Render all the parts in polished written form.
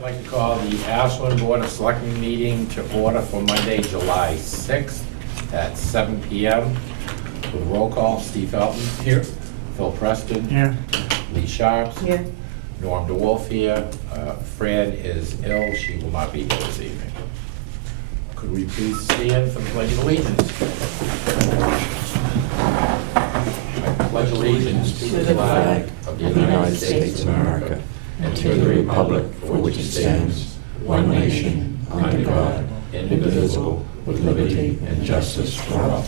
I'd like to call the Ashland Board of Selectmen meeting to order for Monday, July 6th at 7 p.m. With roll call, Steve Felton. Here. Phil Preston. Here. Lee Sharps. Here. Norm DeWolf here. Fran is ill. She will not be here this evening. Could we please stand for the Pledge of Allegiance? I pledge allegiance to the flag of the United States of America and to the republic for which it stands, one nation, under God, indivisible, with liberty and justice for all.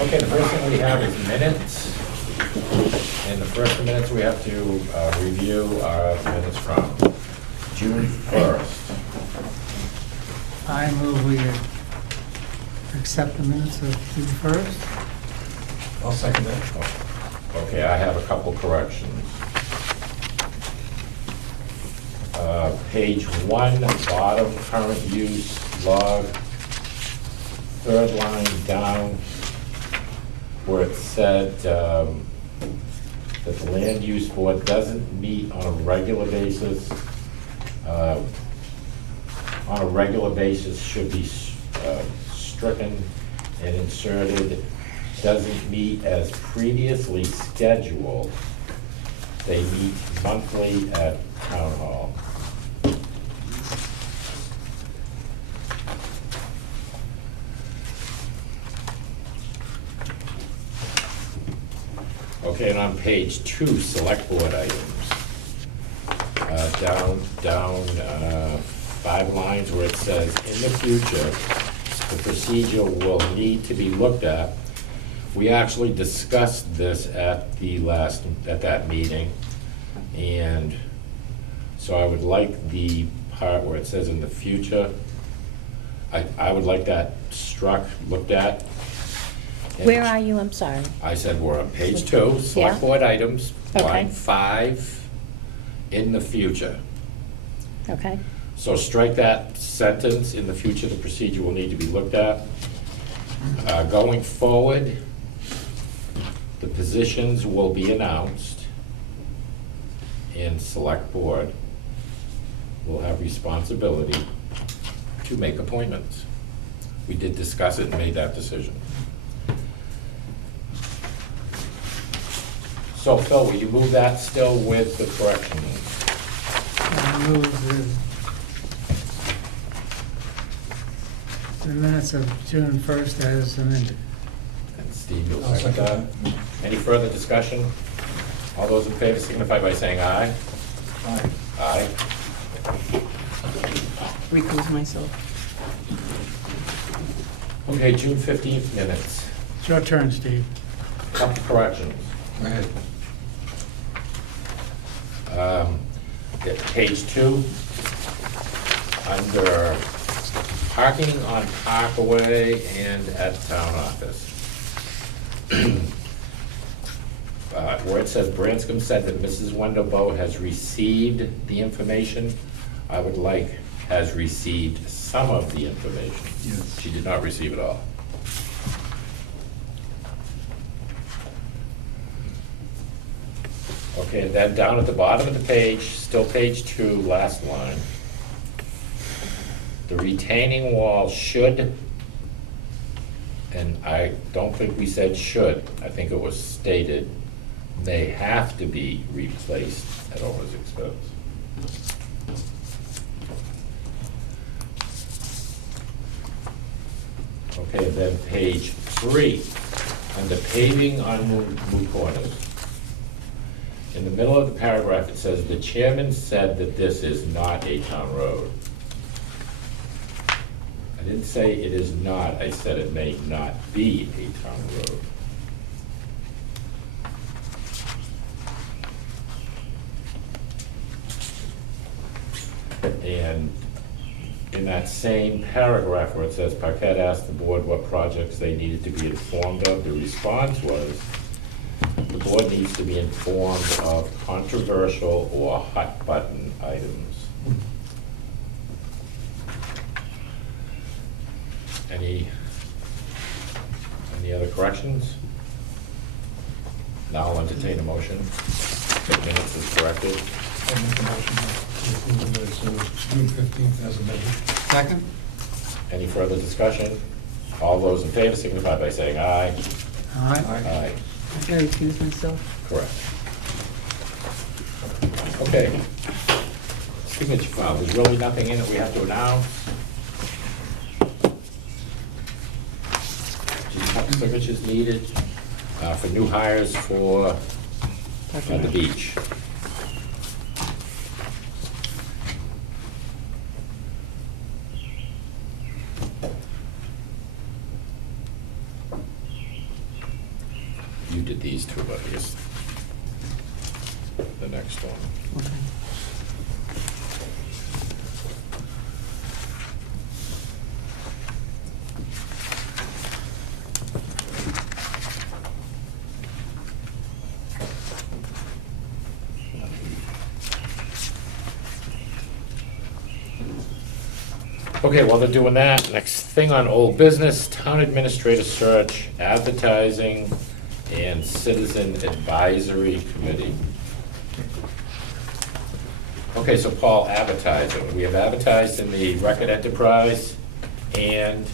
Okay, the first thing we have is minutes. And the first minutes we have to review are minutes from June 1st. I move we accept the minutes of June 1st. I'll second that. Okay, I have a couple corrections. Page 1, bottom, current use log, third line down, where it said that the land use board doesn't meet on a regular basis. On a regular basis should be stricken and inserted. Doesn't meet as previously scheduled. They meet monthly at Town Hall. Okay, and on page 2, select board items. Down 5 lines where it says, in the future, the procedure will need to be looked at. We actually discussed this at that meeting, and so I would like the part where it says in the future, I would like that struck, looked at. And Where are you? I'm sorry. I said we're on page 2, select Yeah. board items, Okay. line 5, in the future. Okay. So strike that sentence, in the future, the procedure will need to be looked at. Going forward, the positions will be announced, and select board will have responsibility to make appointments. We did discuss it and made that decision. So Phil, will you move that still with the corrections? I move the minutes of June 1st as amended. And Steve, you'll I'll second that. second Any further discussion? All those in favor signify by saying aye. Aye. Aye. Recuse myself. Okay, June 15th minutes. It's your turn, Steve. Couple corrections. Go ahead. At page 2, under parking on Parkway and at town office. Where it says Branscombe said that Mrs. Wendelbo has received the information, I would like has received some of the information. Yes. She did not receive it all. Okay, then down at the bottom of the page, still page 2, last line. The retaining wall should, and I don't think we said should, I think it was stated, may have to be replaced at owner's expense. Okay, then page 3, under paving on Moot Corners. In the middle of the paragraph, it says, the chairman said that this is not a town road. I didn't say it is not, I said it may not be a town road. And in that same paragraph where it says Paquette asked the board what projects they needed to be informed of, the response was, the board needs to be informed of controversial or hot button items. Any other corrections? Now I'll entertain a motion. Minutes is corrected. I'll make a motion to approve the minutes of June 15th as amended. Second? Any further discussion? All those in favor signify by saying aye. All right. Aye. I gotta recuse myself. Correct. Okay. Signature file, there's really nothing in it we have to announce. Just a couple signatures needed for new hires for the beach. You did these two, but I guess the next one. Okay. Okay, while they're doing that, next thing on old business, town administrator search, advertising, and citizen advisory committee. Okay, so Paul, advertising. We have advertised in the Record Enterprise and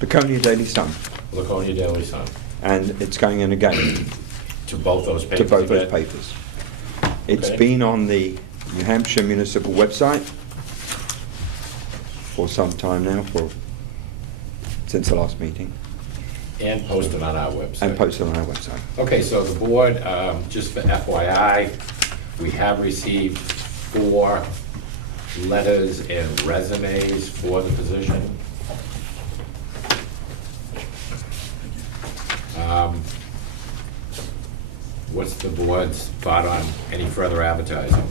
Laconia Daily Sun, Laconia Daily Sun, and it's going in again to both those to papers both those again? papers. It's Okay. been on the New Hampshire municipal website for some time now, since the last meeting, And posted on our website. and posted on our website. Okay, so the board, just for FYI, we have received 4 letters and resumes for the position. What's the board's thought on any further advertising?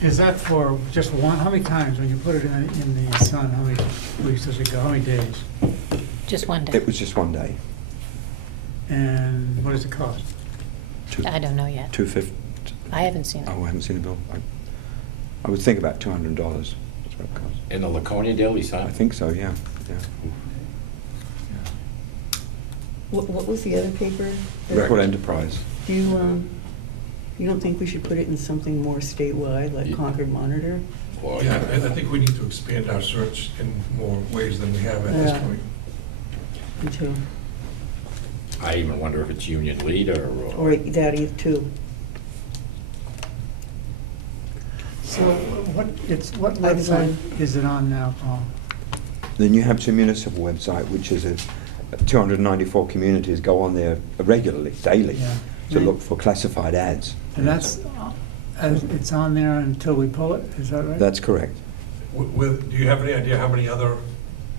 Is that for just one, how many times, when you put it in the Sun, how many weeks does it go, how many days? Just one day. It was just one day, And what does it cost? I don't know yet. $250. I haven't seen it. Oh, I haven't seen the bill. I would think about $200. That's what it costs. In the Laconia Daily Sun? I think so, yeah. What was the other paper? Record Enterprise. Do you don't think we should put it in something more statewide, like Ye- Concord Monitor? Or- Yeah, I think we need to expand our search in more ways than we have at this Yeah. point. Until, I even wonder if it's Union Leader or... or that either too. So what I've website gone- is it on now, Paul? The New Hampshire municipal website, which is 294 communities go on there regularly, daily, Yeah. to look for classified ads. And that's, it's on there until we pull it, is that right? That's correct. Do you have any idea how many other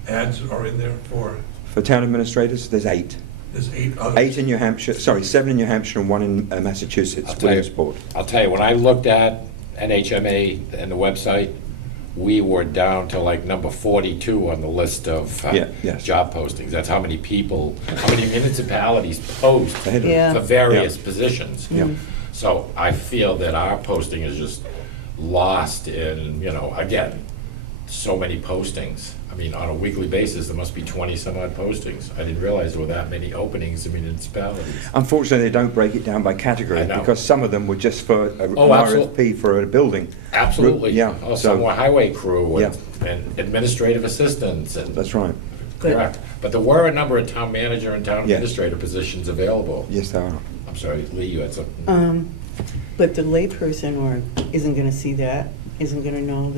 ads are in there for, For town administrators, there's 8. there's 8 others? 8 in New Hampshire, 7 in New Hampshire and 1 in Massachusetts, I'll tell you- Williamsport. I'll tell you, when I looked at NHMA and the website, we were down to like number 42 on the list of Yes. job postings. That's how many people, how many municipalities post Ahead of- Yeah. for various Yeah. positions. Yeah. So I feel that our posting is just lost in, again, so many postings. I mean, on a weekly basis, there must be 20 some odd postings. I didn't realize there were that many openings in municipalities. Unfortunately, they don't break it down by category, I know. because some of them were just for an Oh, RFP for a building. Absolutely. Yeah, Oh, some were so, highway crew Yeah. and administrative assistants and. that's right. Correct. But there were a number of town manager and town Yes. administrator positions available. Yes, they are. I'm sorry, Lee, you had something? But the layperson isn't gonna see that, isn't gonna know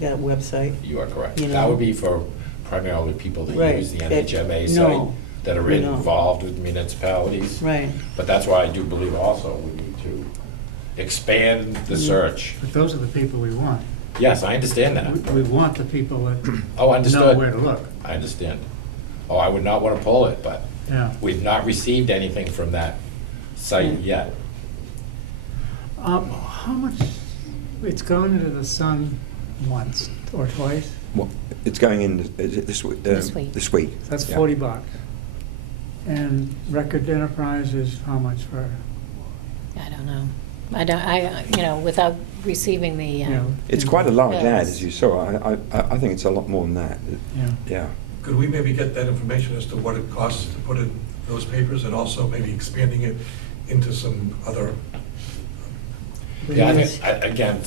that website. You are correct. You That know. would be for primarily people that Right, use the that NHMA site, know. that are You know. involved with municipalities. Right. But that's why I do believe also we need to expand the search. But those are the people we want. Yes, I understand that. We want the people that Oh, know understood. where to look. I understand. Oh, I would not want to pull it, but Yeah. we've not received anything from that site yet. How much, it's going into the Sun once or twice? Well, it's going in, is it this week? This week. This week. That's Yeah. $40. And Record Enterprise is how much for, I don't know. Without receiving the, you know? It's quite a large ad, Yes. as you saw. I think it's a lot more than that. Yeah. Yeah. Could we maybe get that information as to what it costs to put in those papers, and also maybe expanding it into some other Yeah, I think, again,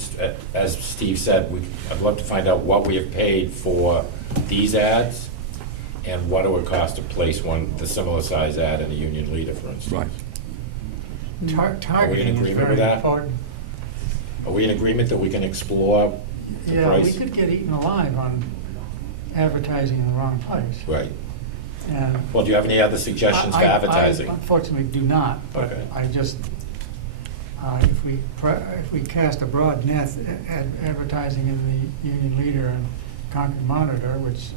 as Steve said, I'd love to find out what we have paid for these ads and what it would cost to place one, the similar size ad in a Union Leader, for instance. Right. Targeting is agreement with very that? important. Are we in agreement that we can explore the Yeah, we price? could get eaten alive on advertising in the wrong place. Right. And Well, do you have any other suggestions for I advertising? unfortunately do not, but Okay. I just, if we cast a broad net advertising in the Union Leader and Concord Monitor, which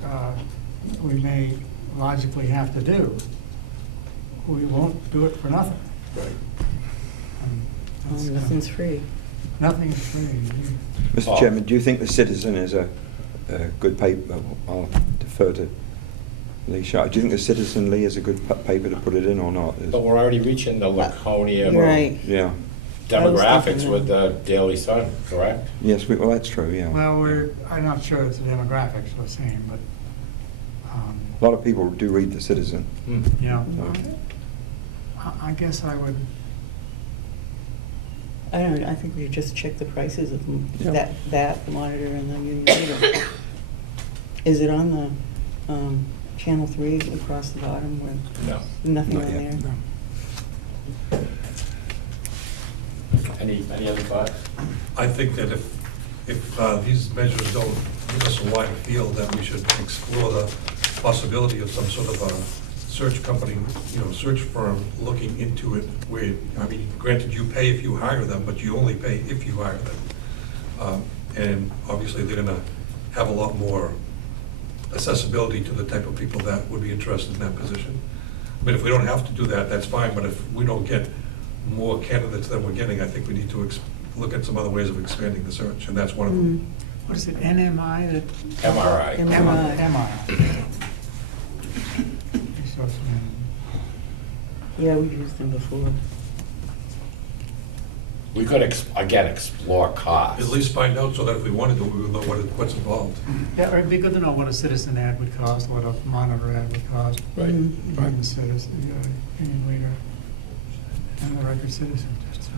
we may logically have to do, we won't do it for nothing. Right. That's, Nothing's free. Nothing is free. Mr. Paul. Chairman, do you think the Citizen is a good paper? I'll defer to Lee Sharp. Do you think the Citizen, Lee, is a good paper to put it in or not? But we're already reaching the Laconia You're right. Yeah. demographics I was with the Daily Sun, correct? Yes, well, that's true, yeah. Well, I'm not sure it's the demographics we're seeing, but, A lot of people do read the Citizen. you know, So, I guess I would, I don't know, I think we just check the prices of them, Yeah. the Monitor and the Union Leader. Is it on the Channel 3 across the bottom where No. nothing not on yet, there? no. Any other thoughts? I think that if these measures don't give us a wide field, that we should explore the possibility of some sort of a search company, search firm looking into it where, I mean, granted, you pay if you hire them, but you only pay if you hire them. And obviously, they're gonna have a lot more accessibility to the type of people that would be interested in that position. I mean, if we don't have to do that, that's fine, but if we don't get more candidates than we're getting, I think we need to look at some other ways of expanding the search, and that's one of them. what is it, NMI that? MRI. MRI. Resource management. Yeah, we've used them before. We could, again, explore costs. At least find out so that if we wanted to, we would know what's involved. Yeah, it'd be good to know what a Citizen ad would cost, what a Monitor ad would cost. Right. Mhm. Right. The Citizen, the Union Leader, and the Record Citizen, just so.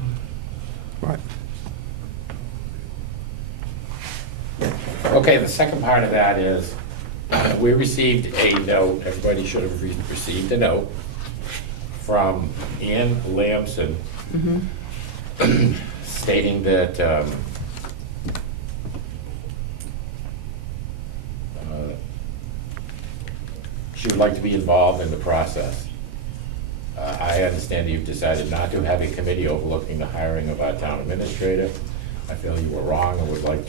Right. Okay, the second part of that is, we received a note, everybody should have received a note from Ann Lamson stating that she would like to be involved in the process. I understand that you've decided not to have a committee overlooking the hiring of our town administrator. I feel you were wrong. I would like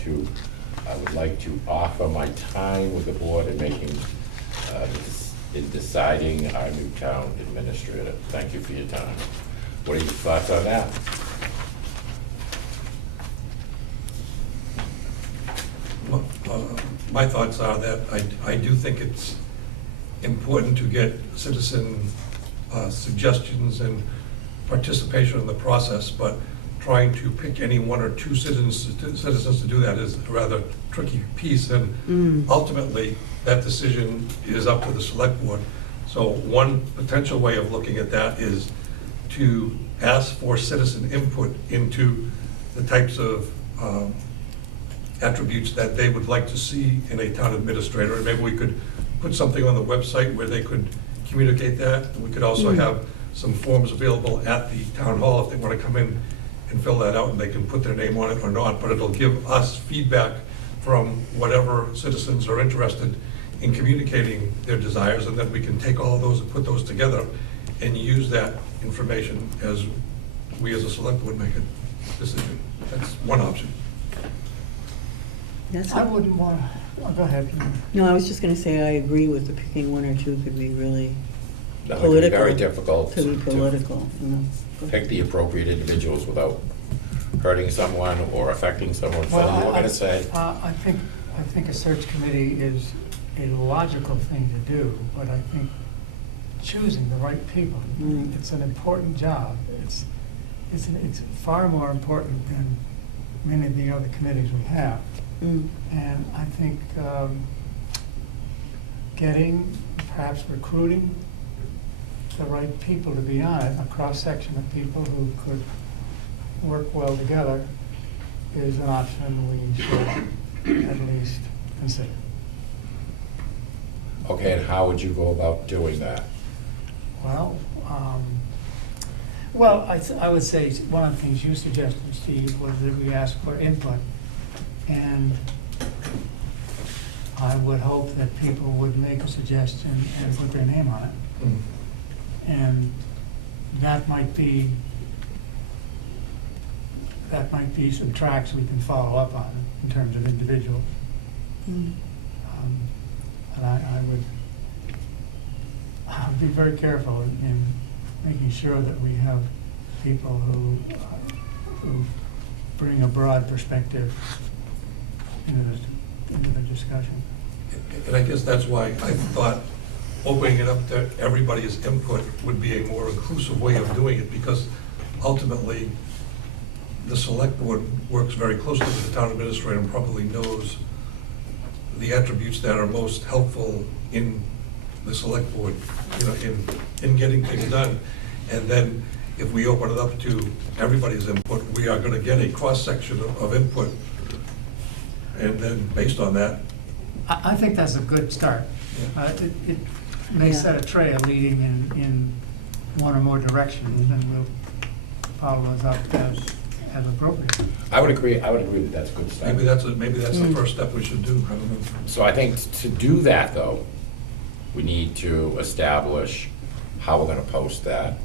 to offer my time with the board in making, in deciding our new town administrator. Thank you for your time. What are your thoughts on that? My thoughts are that I do think it's important to get citizen suggestions and participation in the process, but trying to pick any one or two citizens to do that is a rather tricky piece, and ultimately, that decision is up to the select board. So one potential way of looking at that is to ask for citizen input into the types of attributes that they would like to see in a town administrator. And maybe we could put something on the website where they could communicate that. And we could also have some forms available at the town hall if they want to come in and fill that out, and they can put their name on it or not, but it'll give us feedback from whatever citizens are interested in communicating their desires, and then we can take all of those and put those together and use that information as we as a select board make a decision. That's one option. That's I a- wouldn't want, go ahead. No, I was just gonna say, I agree with the picking one or two could be really That would be political. very difficult Could be to political, you know. pick the appropriate individuals without hurting someone or affecting someone. Phil, you were gonna say? I think a search committee is a logical thing to do, but I think choosing the right people, it's an important job. It's far more important than many of the other committees we have. And I think perhaps recruiting the right people to be on it, a cross-section of people who could work well together, is an option we should at least consider. Okay, and how would you go about doing that? Well, well, I would say one of the things you suggested, Steve, was that we ask for input. And I would hope that people would make a suggestion and put their name on it. Mm. And that might be some tracks we can follow up on in terms of individuals. Mm. And I would be very careful in making sure that we have people who bring a broad perspective into the discussion. And I guess that's why I thought opening it up to everybody's input would be a more inclusive way of doing it, because ultimately, the select board works very closely with the town administrator and probably knows the attributes that are most helpful in the select board, you know, in getting things done. And then if we open it up to everybody's input, we are gonna get a cross-section of input. And then based on that, I think that's a good start. It may Yeah. set a trail leading in one or more directions, and we'll follow those up as appropriate. I would agree that that's a good start. maybe that's the first step we should do, I don't know. So I think to do that, though, we need to establish how we're gonna post that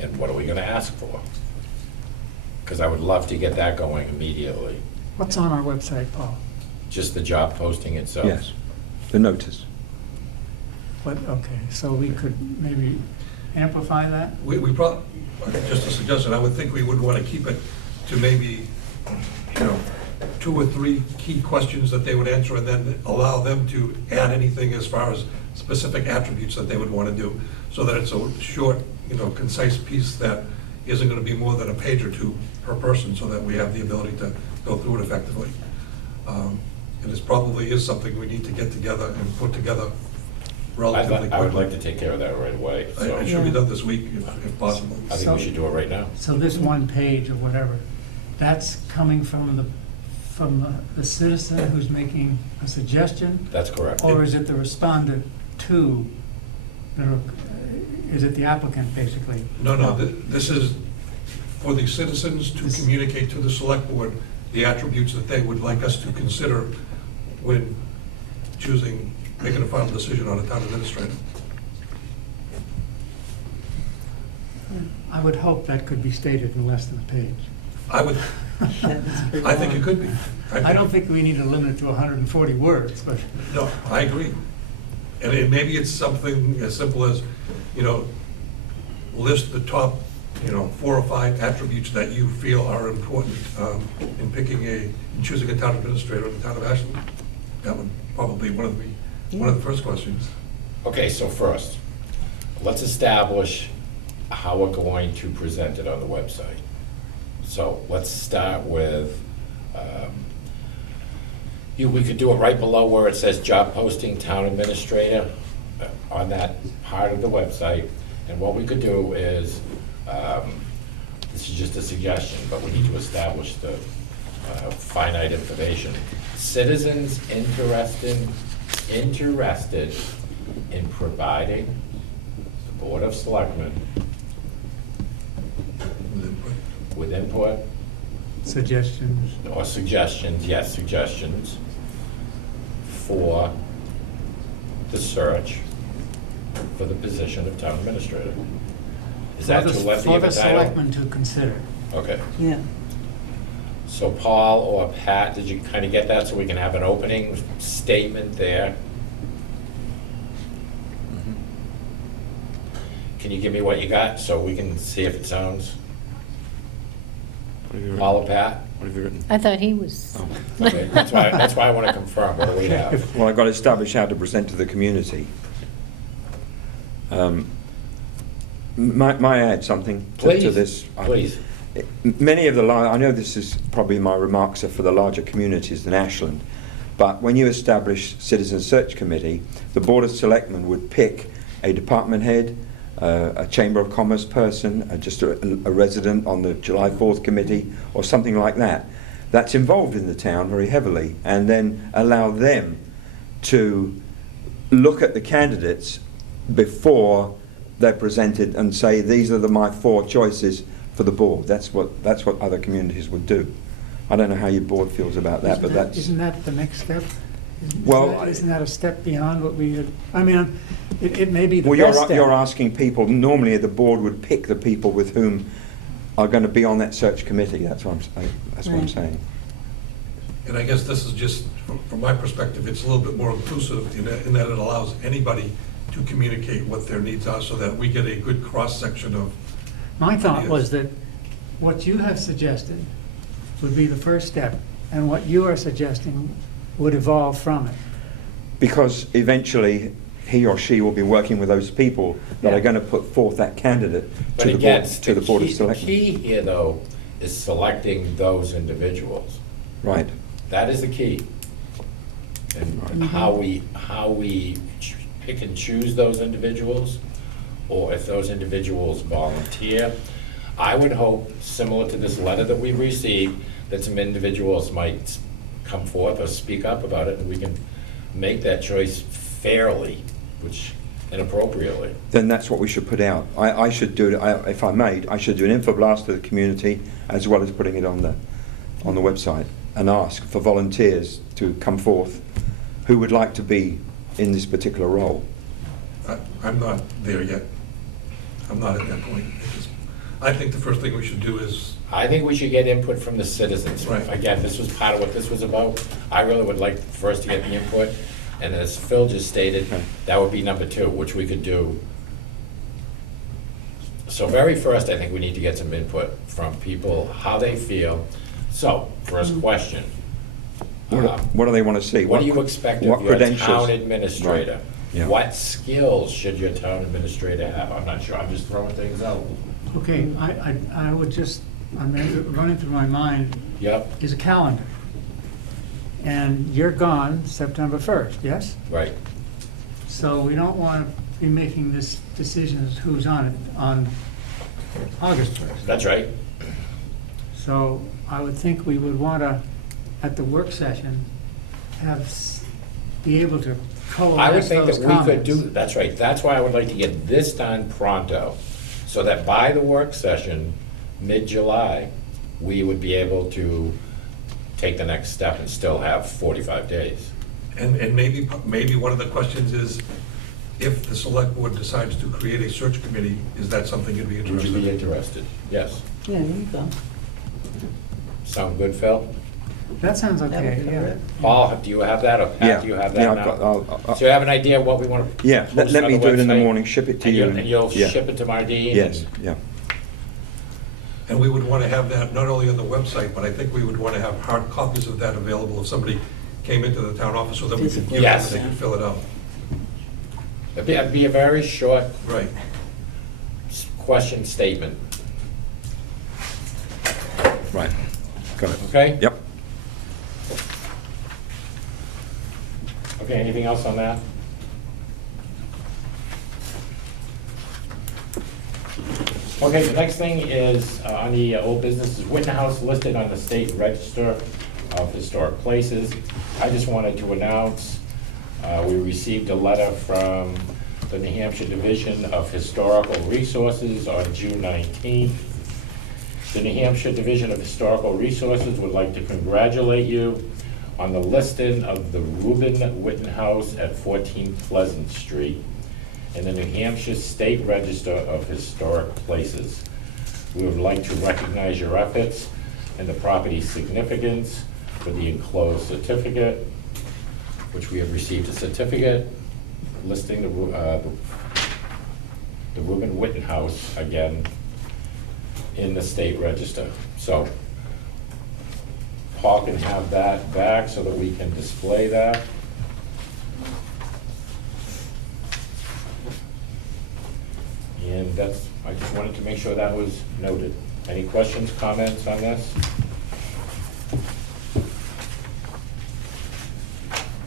and what are we gonna ask for. Because I would love to get that going immediately, What's on our website, Paul? just the job posting itself. Yes, the notice. Okay, so we could maybe amplify that? We probably, just a suggestion, I would think we would want to keep it to maybe, you know, 2 or 3 key questions that they would answer, and then allow them to add anything as far as specific attributes that they would want to do, so that it's a short, you know, concise piece that isn't going to be more than a page or 2 per person, so that we have the ability to go through it effectively. And this probably is something we need to get together and put together relatively quickly. I would like to take care of that right away, so It should be done this week, if possible. I think we should do it right now. So this one page or whatever, that's coming from the citizen who's making a suggestion? That's correct. Or is it the respondent to, is it the applicant, basically? No, this is for the citizens to communicate to the select board the attributes that they would like us to consider when making a final decision on a town administrator. I would hope that could be stated in less than a page. I would, That's pretty I think it long. could be. I don't think we need to limit it to 140 words, but No, I agree. And maybe it's something as simple as, you know, list the top, you know, 4 or 5 attributes that you feel are important in choosing a town administrator in the town of Ashland. That would probably be one of the first questions. Okay, so first, let's establish how we're going to present it on the website. So let's start with, we could do it right below where it says job posting town administrator on that part of the website. And what we could do is, this is just a suggestion, but we need to establish the finite information. Citizens interested in providing the Board of Selectmen with input suggestions. or suggestions, yes, suggestions for the search for the position of town administrator. Is that too lengthy of a For the title? selectmen to consider. Okay, Yeah, so Paul or Pat, did you kind of get that, so we can have an opening statement there? Can you give me what you got, so we can see if it sounds? What have you written? Paul or Pat? What have you written? I thought he was. Oh. Okay, that's why I want to confirm, what do we have? Well, I've got to establish how to present to the community. May I add something to Please, this? please. Many of I know this is probably my remarks are for the larger communities than Ashland, but when you establish Citizen Search Committee, the Board of Selectmen would pick a department head, a Chamber of Commerce person, just a resident on the July 4th committee, or something like that. that's involved in the town very heavily, and then allow them to look at the candidates before they're presented and say, these are my 4 choices for the board. That's what other communities would do. I don't know how your board feels about that, but that's... Isn't that the next step? Well, Isn't that a step beyond what we had, I mean, it may be the well, best step. you're asking people, normally the board would pick the people with whom are going to be on that search committee. That's what I'm Right. saying. And I guess this is just, from my perspective, it's a little bit more inclusive in that it allows anybody to communicate what their needs are so that we get a good cross-section of. My thought Yes. was that what you have suggested would be the first step, and what you are suggesting would evolve from it. Because eventually he or she will be working with those people that Yeah. are going to put forth that candidate But to the again, board, to the board of The selectmen. key here, though, is selecting those individuals. Right. That is the key. And how we pick and choose those individuals, or if those individuals volunteer. I would hope, similar to this letter that we've received, that some individuals might come forth or speak up about it, and we can make that choice fairly, and appropriately. Then that's what we should put out. I should do, if I may, I should do an info blast to the community as well as putting it on the website, and ask for volunteers to come forth who would like to be in this particular role. I'm not there yet. I'm not at that point. I think the first thing we should do is, I think we should get input from the citizens. Right. Again, this was part of what this was about. I really would like first to get the input, and as Phil just stated, that would be number 2, which we could do. So very first, I think we need to get some input from people, how they feel. So, first question. What do they want to see? What do you expect what of your credentials? town administrator? Right. Yeah. What skills should your town administrator have? I'm not sure, I'm just throwing things out. Okay, I would just, running through my mind Yep, is a calendar. And you're gone September 1st, yes? right. So we don't want to be making this decision as who's on it on August 1st. That's right. So I would think we would want to, at the work session, be able to I would coalesce think those that we could comments. do, that's right, that's why I would like to get this done pronto, so that by the work session, mid-July, we would be able to take the next step and still have 45 days. and maybe one of the questions is, if the select board decides to create a search committee, is that something you'd be Would you interested be in? interested? Yes. Yeah, there you go. Sound good, Phil? That sounds That would okay, cover yeah. it. Paul, do you have that, or Pat, do you have that Yeah, now? I've got, So you have an idea of what we want to yeah, post let on me the do it in the website? morning, ship it to you. And you'll yeah. ship it to Mardine? Yes, yeah. And we would want to have that not only on the website, but I think we would want to have hard copies of that available if somebody came into the town office so that we could give them Yes. and they could fill it out. It'd be a very short Right. question statement, Right, got it. okay? Yep. Okay, anything else on that? Okay, the next thing is, on the old business, is Witten House listed on the state register of historic places. I just wanted to announce, we received a letter from the New Hampshire Division of Historical Resources on June 19th. The New Hampshire Division of Historical Resources would like to congratulate you on the listing of the Reuben Witten House at 14 Pleasant Street in the New Hampshire State Register of Historic Places. We would like to recognize your efforts and the property's significance for the enclosed certificate, which we have received a certificate listing the Reuben Witten House again in the state register. So Paul can have that back so that we can display that. And that's, I just wanted to make sure that was noted. Any questions, comments on this?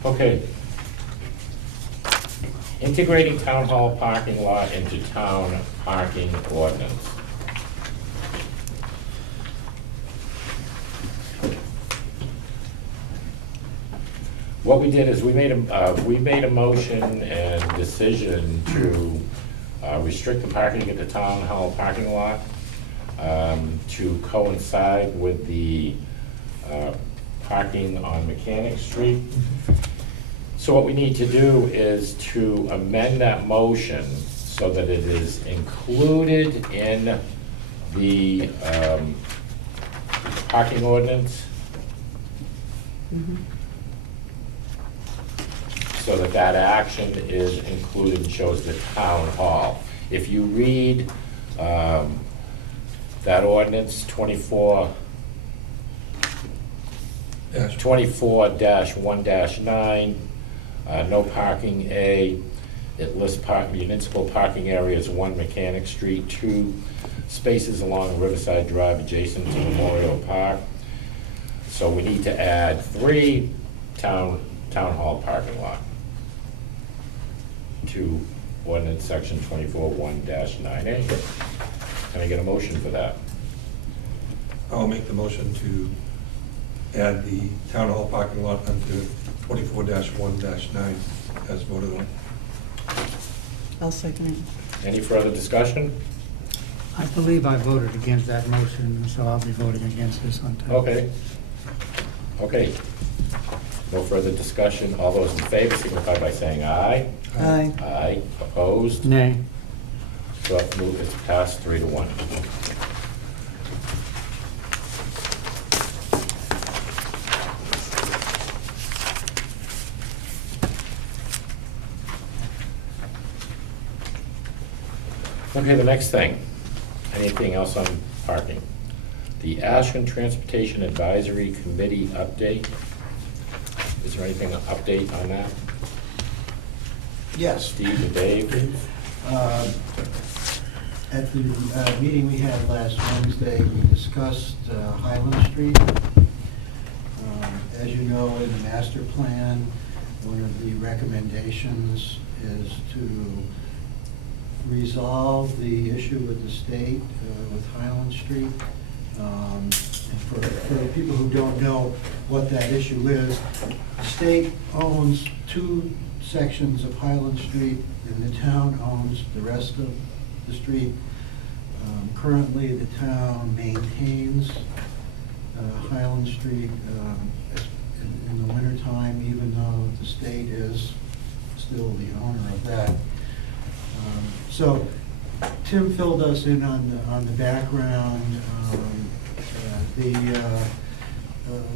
Okay. Integrating town hall parking lot into town parking ordinance. What we did is we made a motion and decision to restrict the parking at the town hall parking lot to coincide with the parking on Mechanic Street. So what we need to do is to amend that motion so that it is included in the parking ordinance, so that that action is included and shows the town hall. If you read that ordinance 24-1-9, no parking A, it lists municipal parking areas, 1 Mechanic Street, 2 spaces along Riverside Drive adjacent to Memorial Park. So we need to add 3 town hall parking lot to ordinance section 24-1-9A. Can I get a motion for that? I'll make the motion to add the town hall parking lot onto 24-1-9 as voted on. I'll second it. Any further discussion? I believe I voted against that motion, so I'll be voting against this one too. Okay. Okay. No further discussion. All those in favor signify by saying aye. Aye. Aye. Opposed? Nay. So it's passed 3-1. Okay, the next thing. Anything else on parking? The Ashland Transportation Advisory Committee update. Is there anything to update on that? Yes. Steve and Dave? At the meeting we had last Wednesday, we discussed Highland Street. As you know, in the master plan, one of the recommendations is to resolve the issue with the state with Highland Street. And for people who don't know what that issue is, the state owns 2 sections of Highland Street, and the town owns the rest of the street. Currently, the town maintains Highland Street in the wintertime, even though the state is still the owner of that. So Tim filled us in on the background.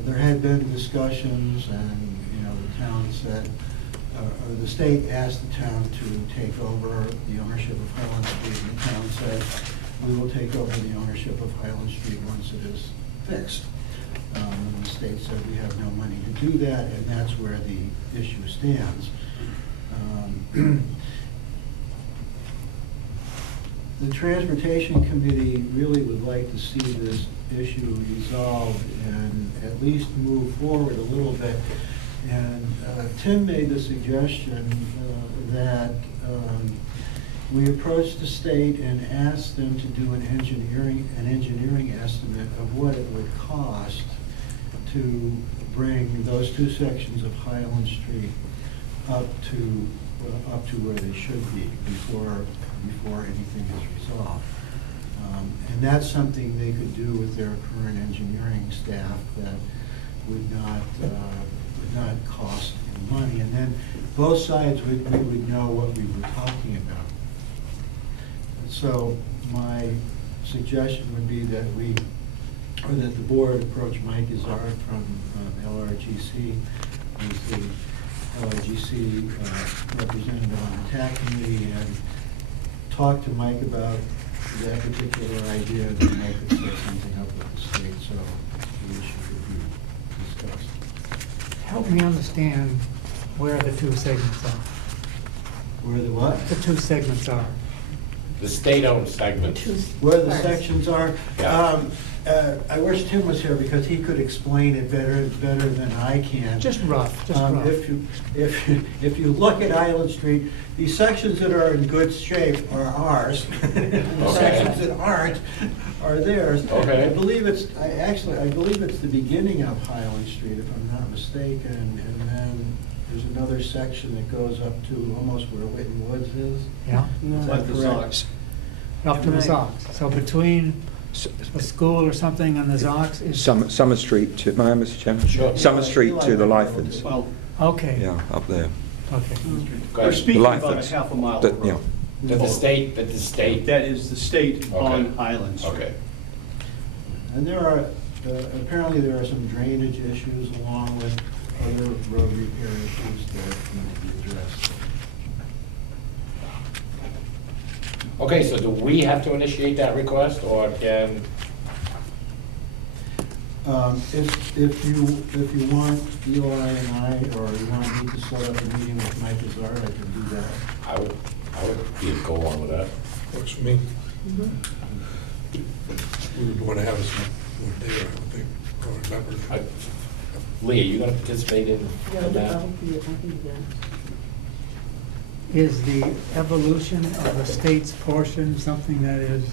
There had been discussions, and the town said, or the state asked the town to take over the ownership of Highland Street, and the town said, we will take over the ownership of Highland Street once it is fixed. And the state said, we have no money to do that, and that's where the issue stands. The Transportation Committee really would like to see this issue resolved and at least move forward a little bit. And Tim made the suggestion that we approach the state and ask them to do an engineering estimate of what it would cost to bring those 2 sections of Highland Street up to where they should be before anything is resolved. And that's something they could do with their current engineering staff that would not cost any money. And then both sides would know what we were talking about. So my suggestion would be that that the board approach Mike Izzard from LRGC, who's the LRGC representative on the TAC committee, and talk to Mike about that particular idea, and then Mike could set something up with the state, so the issue could be discussed. Help me understand where the 2 segments are. Where the what? The 2 segments are. The state-owned segment. Where the sections are. Yeah. I wish Tim was here because he could explain it better than I can. Just rough, just rough. If you look at Island Street, the sections that are in good shape are ours. The sections that aren't are theirs. Okay. I believe it's the beginning of Highland Street, if I'm not mistaken, and then there's another section that goes up to almost where Whitten Woods is. Yeah, No. Is that correct? up to the Right. Zocs. So between the school or something and the Zocs is, Summer Street to, may I, Mr. Chairman? Sure. Summer Street to the Lyfords. Well, okay, Yeah, up there. okay. Go we're ahead. speaking The about a Lyfords. half a mile That- of yeah. road. That the state, That is the state on Okay. Highland Street. okay. And there are, apparently there are some drainage issues along with other road repair issues that need to be addressed. Okay, so do we have to initiate that request, or can, If you want Eli and I, or you want me to set up a meeting with Mike Azar, I can do that. I would be go along with that. Works for me. We would want to have us one day, I would think, or remember. I- Lee, are you gonna participate in that? Is the evolution of the state's portion something that is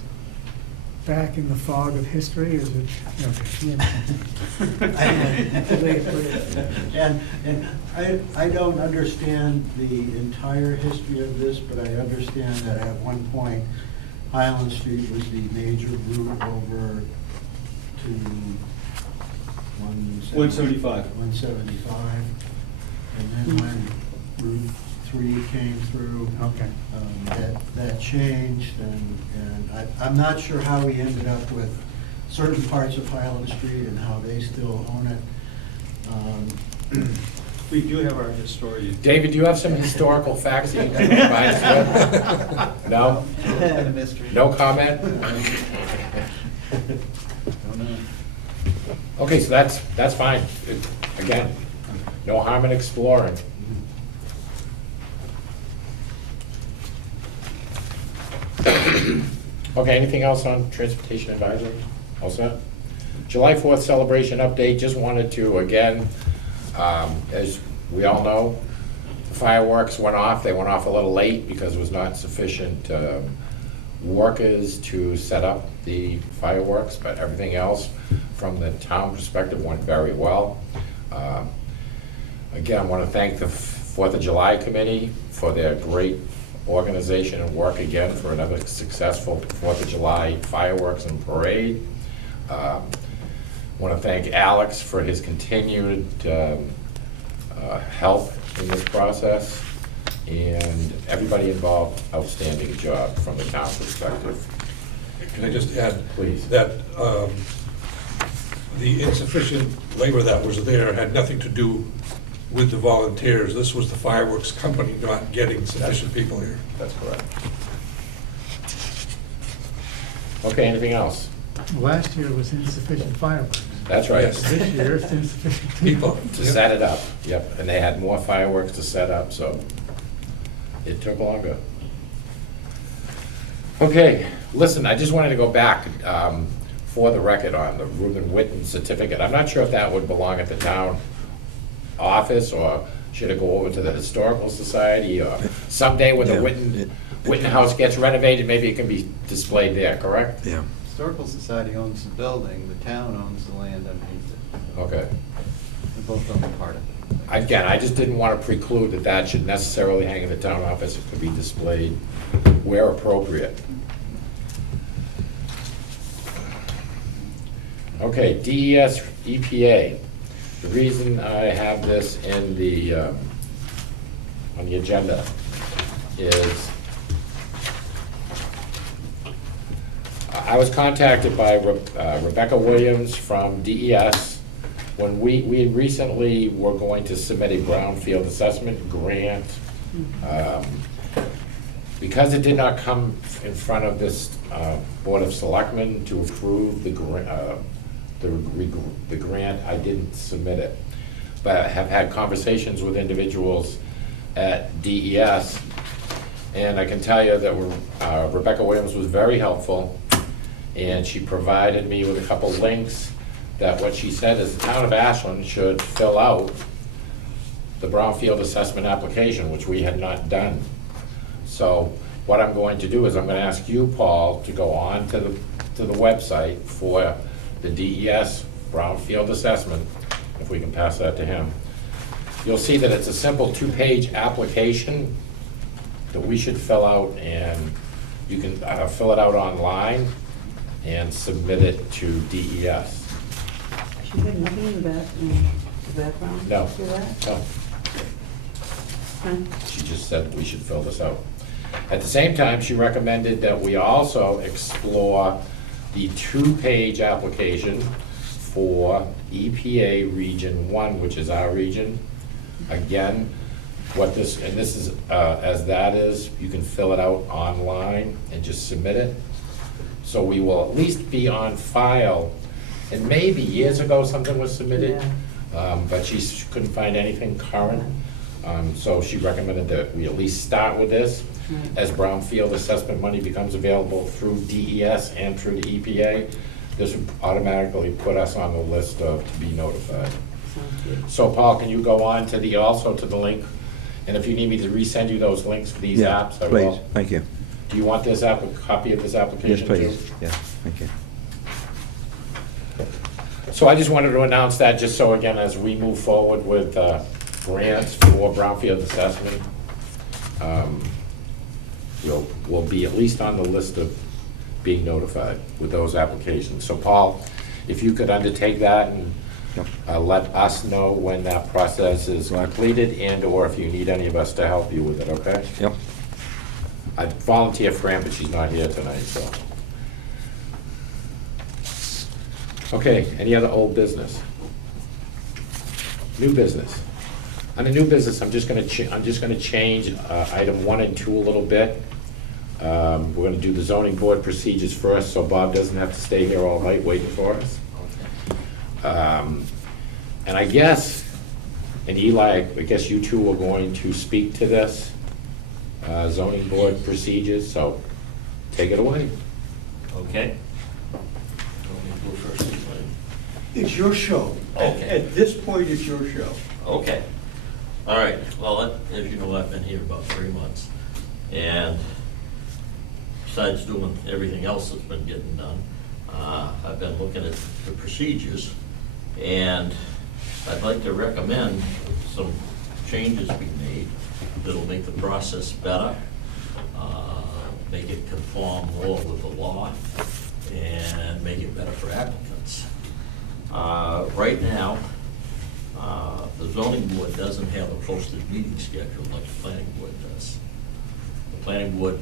back in the fog of history, is it? And I don't understand the entire history of this, but I understand that at one point, Highland Street was the major route over to 175. 175. And then when Route 3 came through, Okay. that changed, and I'm not sure how we ended up with certain parts of Highland Street and how they still own it. We do have our historian. David, do you have some historical facts that you can provide us with? No? No comment? Okay, so that's fine. Again, no harm in exploring. Okay, anything else on transportation advisory? All set? July 4th celebration update, just wanted to, again, as we all know, the fireworks went off. They went off a little late because there was not sufficient workers to set up the fireworks, but everything else from the town perspective went very well. Again, I want to thank the 4th of July committee for their great organization and work again for another successful 4th of July fireworks and parade. Want to thank Alex for his continued help in this process, and everybody involved, outstanding job from the town perspective. Can I just add? Please. That the insufficient labor that was there had nothing to do with the volunteers. This was the fireworks company not getting sufficient people here. That's correct. Okay, anything else? Last year was insufficient fireworks. That's right. Yes. This year it's insufficient people. People. To set it up, yep, and they had more fireworks to set up, so it took longer. Okay, listen, I just wanted to go back for the record on the Reuben Whitten certificate. I'm not sure if that would belong at the town office, or should it go over to the Historical Society, or someday when the Yeah. Whitten House gets renovated, maybe it can be displayed there, correct? Yeah. Historical Society owns the building, the town owns the land underneath it. Okay. They both own part of it. Again, I just didn't want to preclude that that should necessarily hang in the town office. It could be displayed where appropriate. Okay, DES EPA. The reason I have this in the, on the agenda is I was contacted by Rebecca Williams from DES when we recently were going to submit a brownfield assessment grant. Because it did not come in front of this Board of Selectmen to approve the grant, I didn't submit it. But I have had conversations with individuals at DES, and I can tell you that Rebecca Williams was very helpful and she provided me with a couple links that what she said is the town of Ashland should fill out the brownfield assessment application, which we had not done. So what I'm going to do is I'm going to ask you, Paul, to go on to the website for the DES brownfield assessment, if we can pass that to him. You'll see that it's a simple 2-page application that we should fill out, and you can fill it out online and submit it to DES. She had nothing in the background? No. For that? No, Huh? she just said we should fill this out. At the same time, she recommended that we also explore the 2-page application for EPA Region 1, which is our region. Again, what this, and this is, as that is, you can fill it out online and just submit it. So we will at least be on file, and maybe years ago something was submitted, but she couldn't find anything current. So she recommended that we at least start with this. As brownfield assessment money becomes available through DES and through the EPA, this would automatically put us on the list of to be notified. Sounds good. So Paul, can you go on to the, also to the link? And if you need me to resend you those links for these Yeah, apps, I please, will. thank you. Do you want this copy of this Yes, application too? please, yeah, thank you. So I just wanted to announce that, just so again, as we move forward with grants for brownfield assessment, we'll be at least on the list of being notified with those applications. So Paul, if you could undertake that and Yep. let us know when that process is completed, and/or if you need any of us to help you with it, okay? Yep. I'd volunteer Fran, but she's not here tonight, so. Okay, any other old business? New business. On the new business, I'm just gonna change item 1 and 2 a little bit. We're gonna do the zoning board procedures first, so Bob doesn't have to stay here all night waiting for us. And I guess, and Eli, I guess you two are going to speak to this zoning board procedures, so take it away. Okay. Want me to go first, Eli? It's your show. Okay. At this point, it's your show. Okay. All right. Well, as you know, I've been here about 3 months. And besides doing everything else that's been getting done, I've been looking at the procedures. And I'd like to recommend some changes be made that'll make the process better, make it conform more with the law, and make it better for applicants. Right now, the zoning board doesn't have a posted meeting schedule like the planning board does. The planning board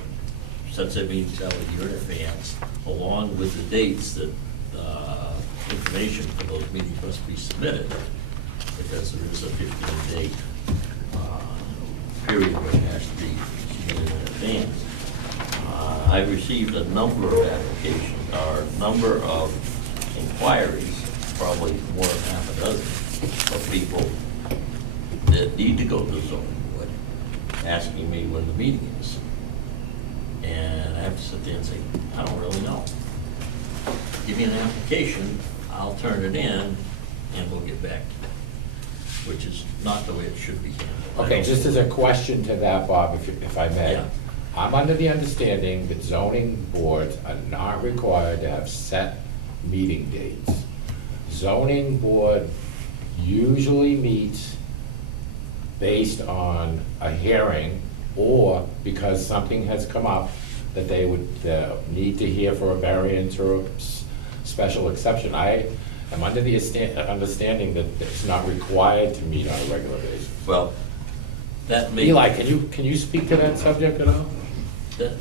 sets their meetings out a year in advance, along with the dates that information for those meetings must be submitted, because there is a 15-day period where it has to be submitted in advance. I've received a number of applications, or a number of inquiries, probably more than half a dozen, of people that need to go to the zoning board, asking me when the meeting is. And I have to sit there and say, I don't really know. Give me an application, I'll turn it in, and we'll get back to you, which is not the way it should be handled. Okay, just as a question to that, Bob, if I may. Yeah. I'm under the understanding that zoning boards are not required to have set meeting dates. Zoning board usually meets based on a hearing, or because something has come up that they would need to hear for a variance or a special exception. I am under the understanding that it's not required to meet on a regular basis. Well, that may. Eli, can you speak to that subject at all? That,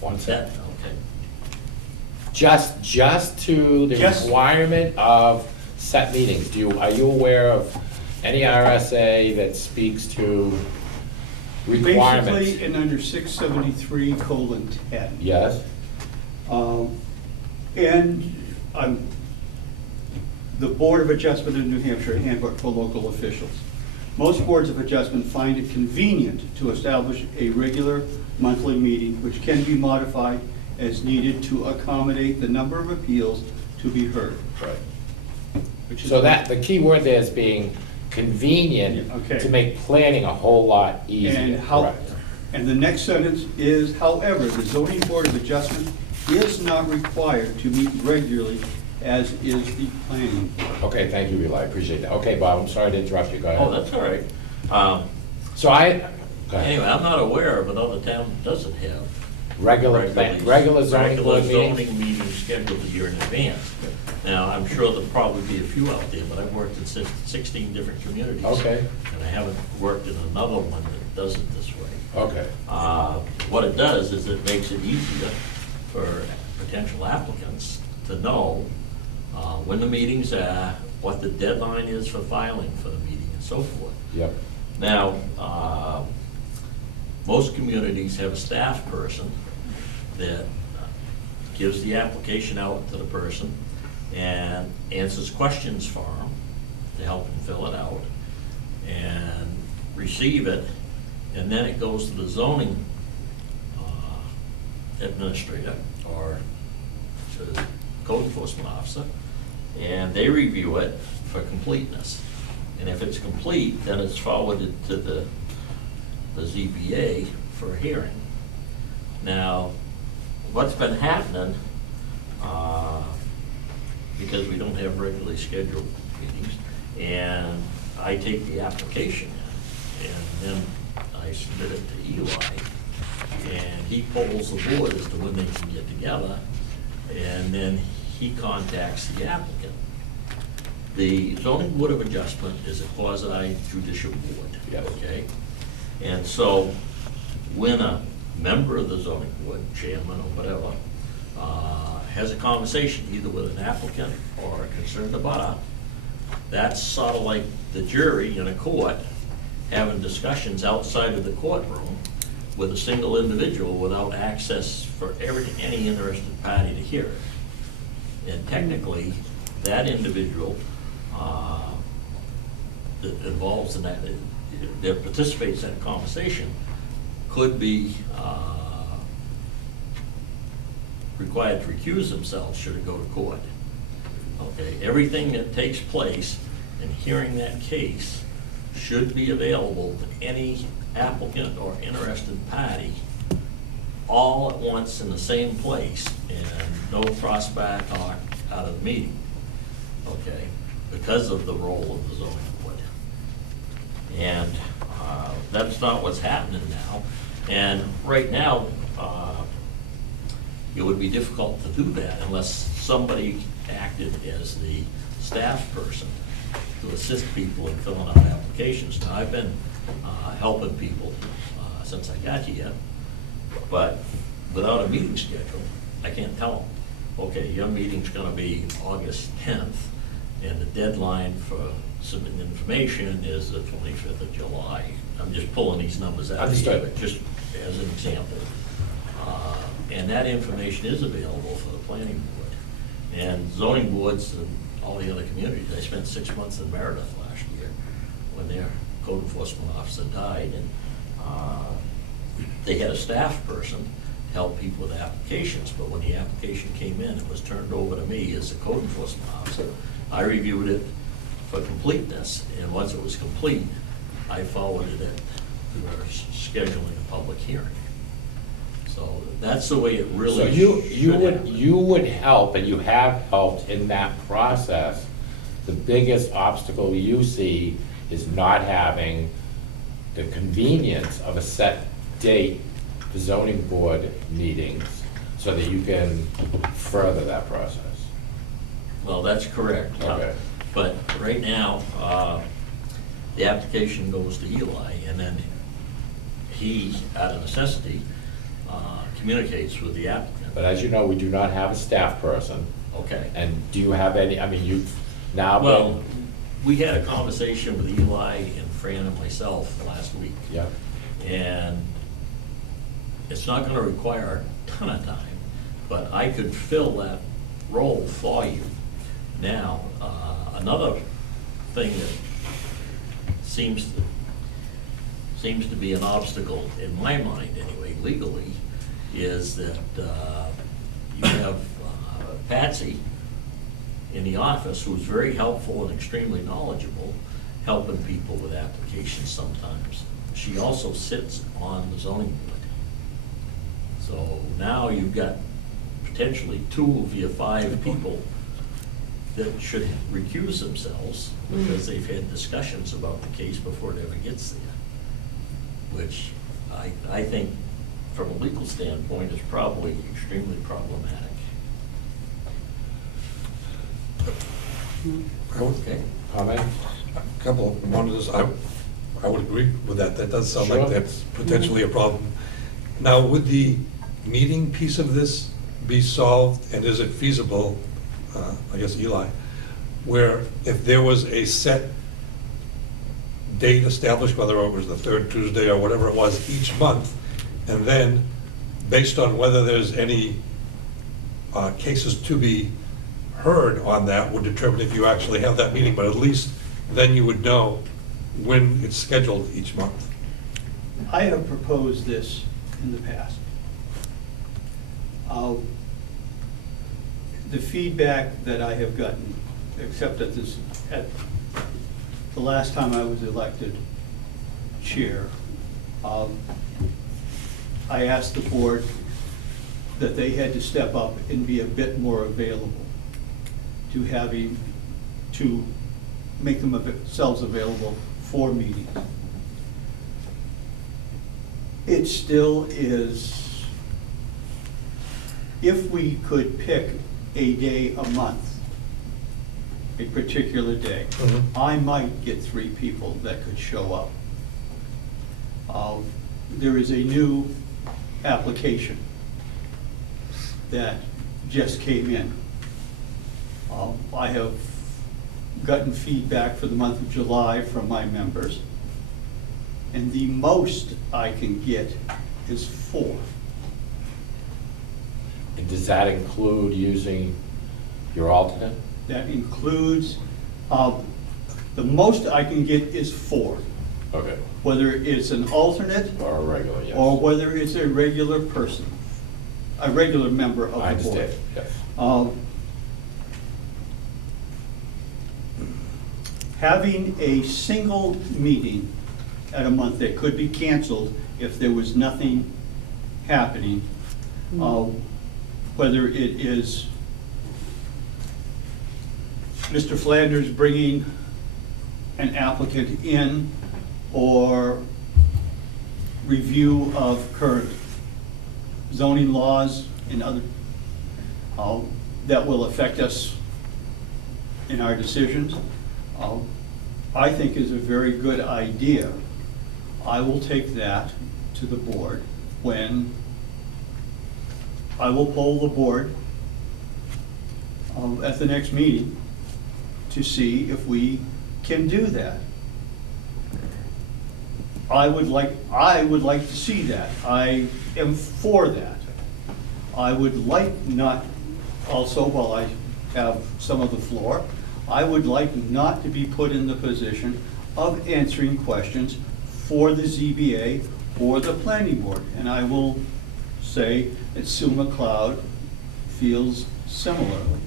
One sec. okay. Just to the Just- requirement of set meetings. Are you aware of any RSA that speaks to requirements? Basically, in under 673:10. Yes? And the Board of Adjustment in New Hampshire Handbook for Local Officials. Most boards of adjustment find it convenient to establish a regular monthly meeting which can be modified as needed to accommodate the number of appeals to be heard. Right. Which is So that, the key word there is being convenient Yeah, okay. to make planning a whole lot easier. And how, Correct. and the next sentence is, however, the zoning board of adjustment is not required to meet regularly, as is the planning board. Okay, thank you, Eli, I appreciate that. Okay, Bob, I'm sorry to interrupt you, go ahead. Oh, that's all right. So I, go ahead. Anyway, I'm not aware of another town that doesn't have Regular zoning board meetings? zoning meetings scheduled a year in advance. Now, I'm sure there'll probably be a few out there, but I've worked in 16 different communities. Okay. And I haven't worked in another one that does it this way. Okay, What it does is it makes it easier for potential applicants to know when the meetings are, what the deadline is for filing for the meeting and so forth. yep, Now, most communities have a staff person that gives the application out to the person and answers questions for them to help them fill it out and receive it, and then it goes to the zoning administrator or to the code enforcement officer, and they review it for completeness. And if it's complete, then it's forwarded to the ZBA for a hearing. Now, what's been happening, because we don't have regularly scheduled meetings, and I take the application in, and then I submit it to Eli, and he polls the board as to when they can get together, and then he contacts the applicant. The zoning board of adjustment is a quasi judicial board, Yes. okay? And so when a member of the zoning board, chairman or whatever, has a conversation either with an applicant or a concerned abutter, that's sort of like the jury in a court having discussions outside of the courtroom with a single individual without access for any interested party to hear it. And technically, that individual that involves in that participates in that conversation could be required to recuse themselves should it go to court. Okay, everything that takes place in hearing that case should be available to any applicant or interested party all at once in the same place and no crossback or out of the meeting, okay, because of the role of the zoning board. And that's not what's happening now. And right now, it would be difficult to do that unless somebody acted as the staff person to assist people in filling out applications. Now, I've been helping people since I got here, but without a meeting schedule, I can't tell them, okay, your meeting's gonna be August 10th, and the deadline for submitting information is the 25th of July. I'm just pulling these numbers out of here, Understood. just as an example. And that information is available for the planning board. And zoning boards and all the other communities, I spent 6 months in Meredith last year when their code enforcement officer died, and they had a staff person help people with applications, but when the application came in, it was turned over to me as the code enforcement officer. I reviewed it for completeness, and once it was complete, I forwarded it to our scheduling a public hearing. So that's the way it really so you would help, and you have helped in that process. The biggest obstacle you see is not having the convenience of a set date for zoning board meetings so that you can further that process. Well, that's correct. Okay. But right now, the application goes to Eli, and then he, out of necessity, communicates with the applicant. But as you know, we do not have a staff person. Okay. And do you have any, I mean, you've now Well, been, we had a conversation with Eli and Fran and myself last week. yeah, And it's not gonna require a ton of time, but I could fill that role for you. Now, another thing that seems to be an obstacle in my mind anyway, legally, is that you have Patsy in the office, who's very helpful and extremely knowledgeable, helping people with applications sometimes. She also sits on the zoning board. So now you've got potentially 2 of your 5 people that should recuse themselves because they've had discussions about the case before it ever gets there, which I think, from a legal standpoint, is probably extremely problematic. Okay. Comment? A couple of them. One is, I would agree with that. That does sound like Sure. that's potentially a problem. Now, would the meeting piece of this be solved, and is it feasible, I guess Eli, where if there was a set date established, whether it was the 3rd Tuesday or whatever it was each month, and then, based on whether there's any cases to be heard on that, would determine if you actually have that meeting, but at least then you would know when it's scheduled each month. I have proposed this in the past. The feedback that I have gotten, except at the last time I was elected chair, I asked the board that they had to step up and be a bit more available to make themselves available for meetings. It still is, if we could pick a day a month, a particular day, I might get 3 people that could show up. There is a new application that just came in. I have gotten feedback for the month of July from my members, and the most I can get is 4. And does that include using your alternate? That includes, the most I can get is 4, Okay, whether it's an alternate or a regular, yes. or whether it's a regular person, a regular member of the board. I understand, yes. Having a single meeting at a month that could be canceled if there was nothing happening, whether it is Mr. Flanders bringing an applicant in or review of current zoning laws and other, that will affect us in our decisions, I think is a very good idea. I will take that to the board when I will poll the board at the next meeting to see if we can do that. I would like to see that. I am for that. I would like not, also, while I have some of the floor, I would like not to be put in the position of answering questions for the ZBA or the planning board. And I will say that Sue McLeod feels similarly,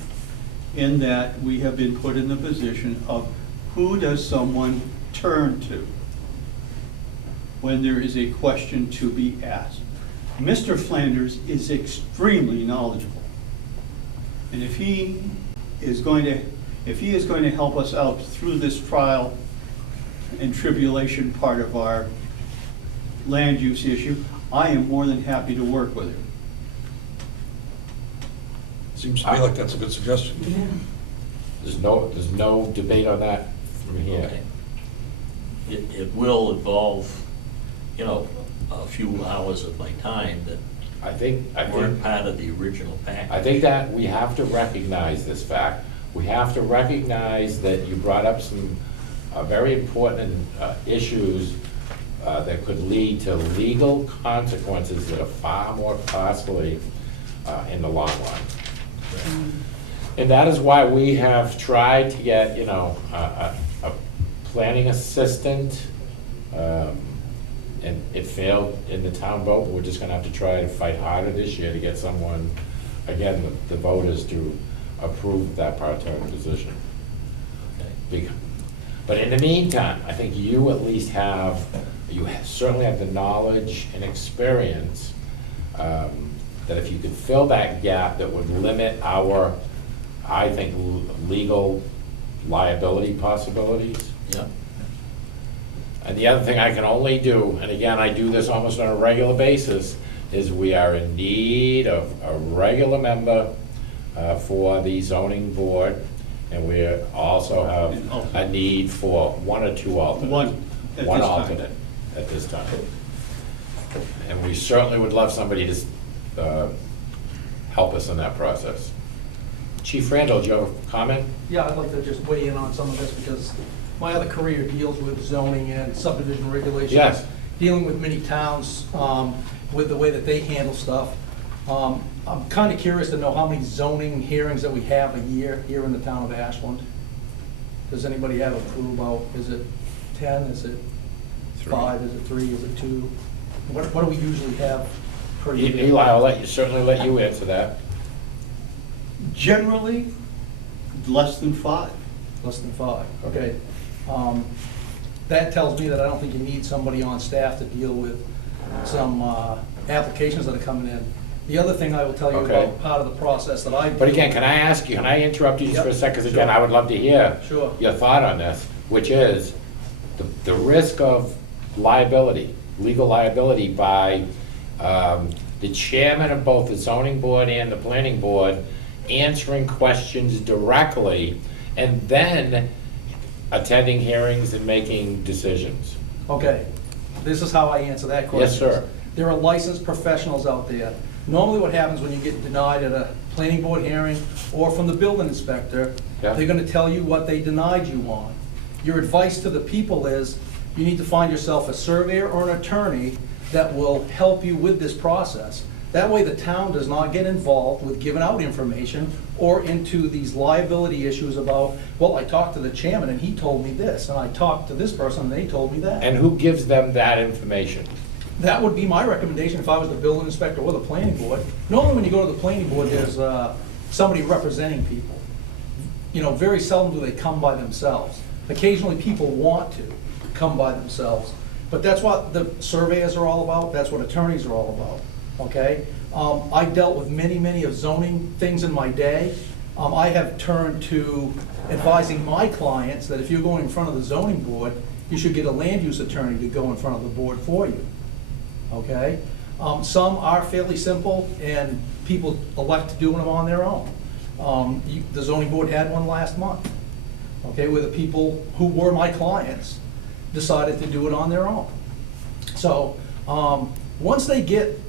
in that we have been put in the position of who does someone turn to when there is a question to be asked. Mr. Flanders is extremely knowledgeable. And if he is going to help us out through this trial and tribulation part of our land use issue, I am more than happy to work with him. Seems to me like that's a good suggestion. There's no debate on that from here. Okay. It will involve, a few hours of my time that I think, weren't part of the original package. I think that we have to recognize this fact. We have to recognize that you brought up some very important issues that could lead to legal consequences that are far more costly in the long run. And that is why we have tried to get, a planning assistant, and it failed in the town vote. We're just gonna have to try to fight harder this year to get someone again, the voters to approve that part-time position. Okay. But in the meantime, I think you at least have, certainly have the knowledge and experience that if you could fill that gap, that would limit our, I think, legal liability possibilities. Yeah. And the other thing I can only do, and again, I do this almost on a regular basis, is we are in need of a regular member for the zoning board, and we also have a need for one or two alternates. One at this time. alternate at this time. And we certainly would love somebody to help us in that process. Chief Randall, do you have a comment? Yeah, I'd like to just weigh in on some of this because my other career deals with zoning and subdivision regulations. Yes. Dealing with many towns with the way that they handle stuff. I'm kind of curious to know how many zoning hearings that we have a year here in the town of Ashland. Does anybody have a clue about, is it 10, is it 5, is it 3, is it 2? What do we usually have per year? Eli, certainly let you answer that. Generally, less than 5. Less than 5, okay. That tells me that I don't think you need somebody on staff to deal with some applications that are coming in. The other thing I will tell you Okay. about part of the process that I do. But again, can I ask you, can I interrupt you just for a Yep, second? 'Cause again, sure. I would love to hear Sure. your thought on this, which is the risk of liability, legal liability by the chairman of both the zoning board and the planning board answering questions directly and then attending hearings and making decisions. Okay, this is how I answer that question. Yes, sir. There are licensed professionals out there. Normally what happens when you get denied at a planning board hearing or from the building inspector, Yeah. they're gonna tell you what they denied you on. Your advice to the people is, you need to find yourself a surveyor or an attorney that will help you with this process. That way the town does not get involved with giving out information or into these liability issues about, well, I talked to the chairman and he told me this, and I talked to this person and they told me that. And who gives them that information? That would be my recommendation if I was the building inspector or the planning board. Normally, when you go to the planning board, there's somebody representing people. You know, very seldom do they come by themselves. Occasionally, people want to come by themselves. But that's what the surveyors are all about, that's what attorneys are all about, okay? I dealt with many of zoning things in my day. I have turned to advising my clients that if you're going in front of the zoning board, you should get a land use attorney to go in front of the board for you. Okay? Some are fairly simple, and people elect doing them on their own. The zoning board had one last month, okay, where the people who were my clients decided to do it on their own. So, once they get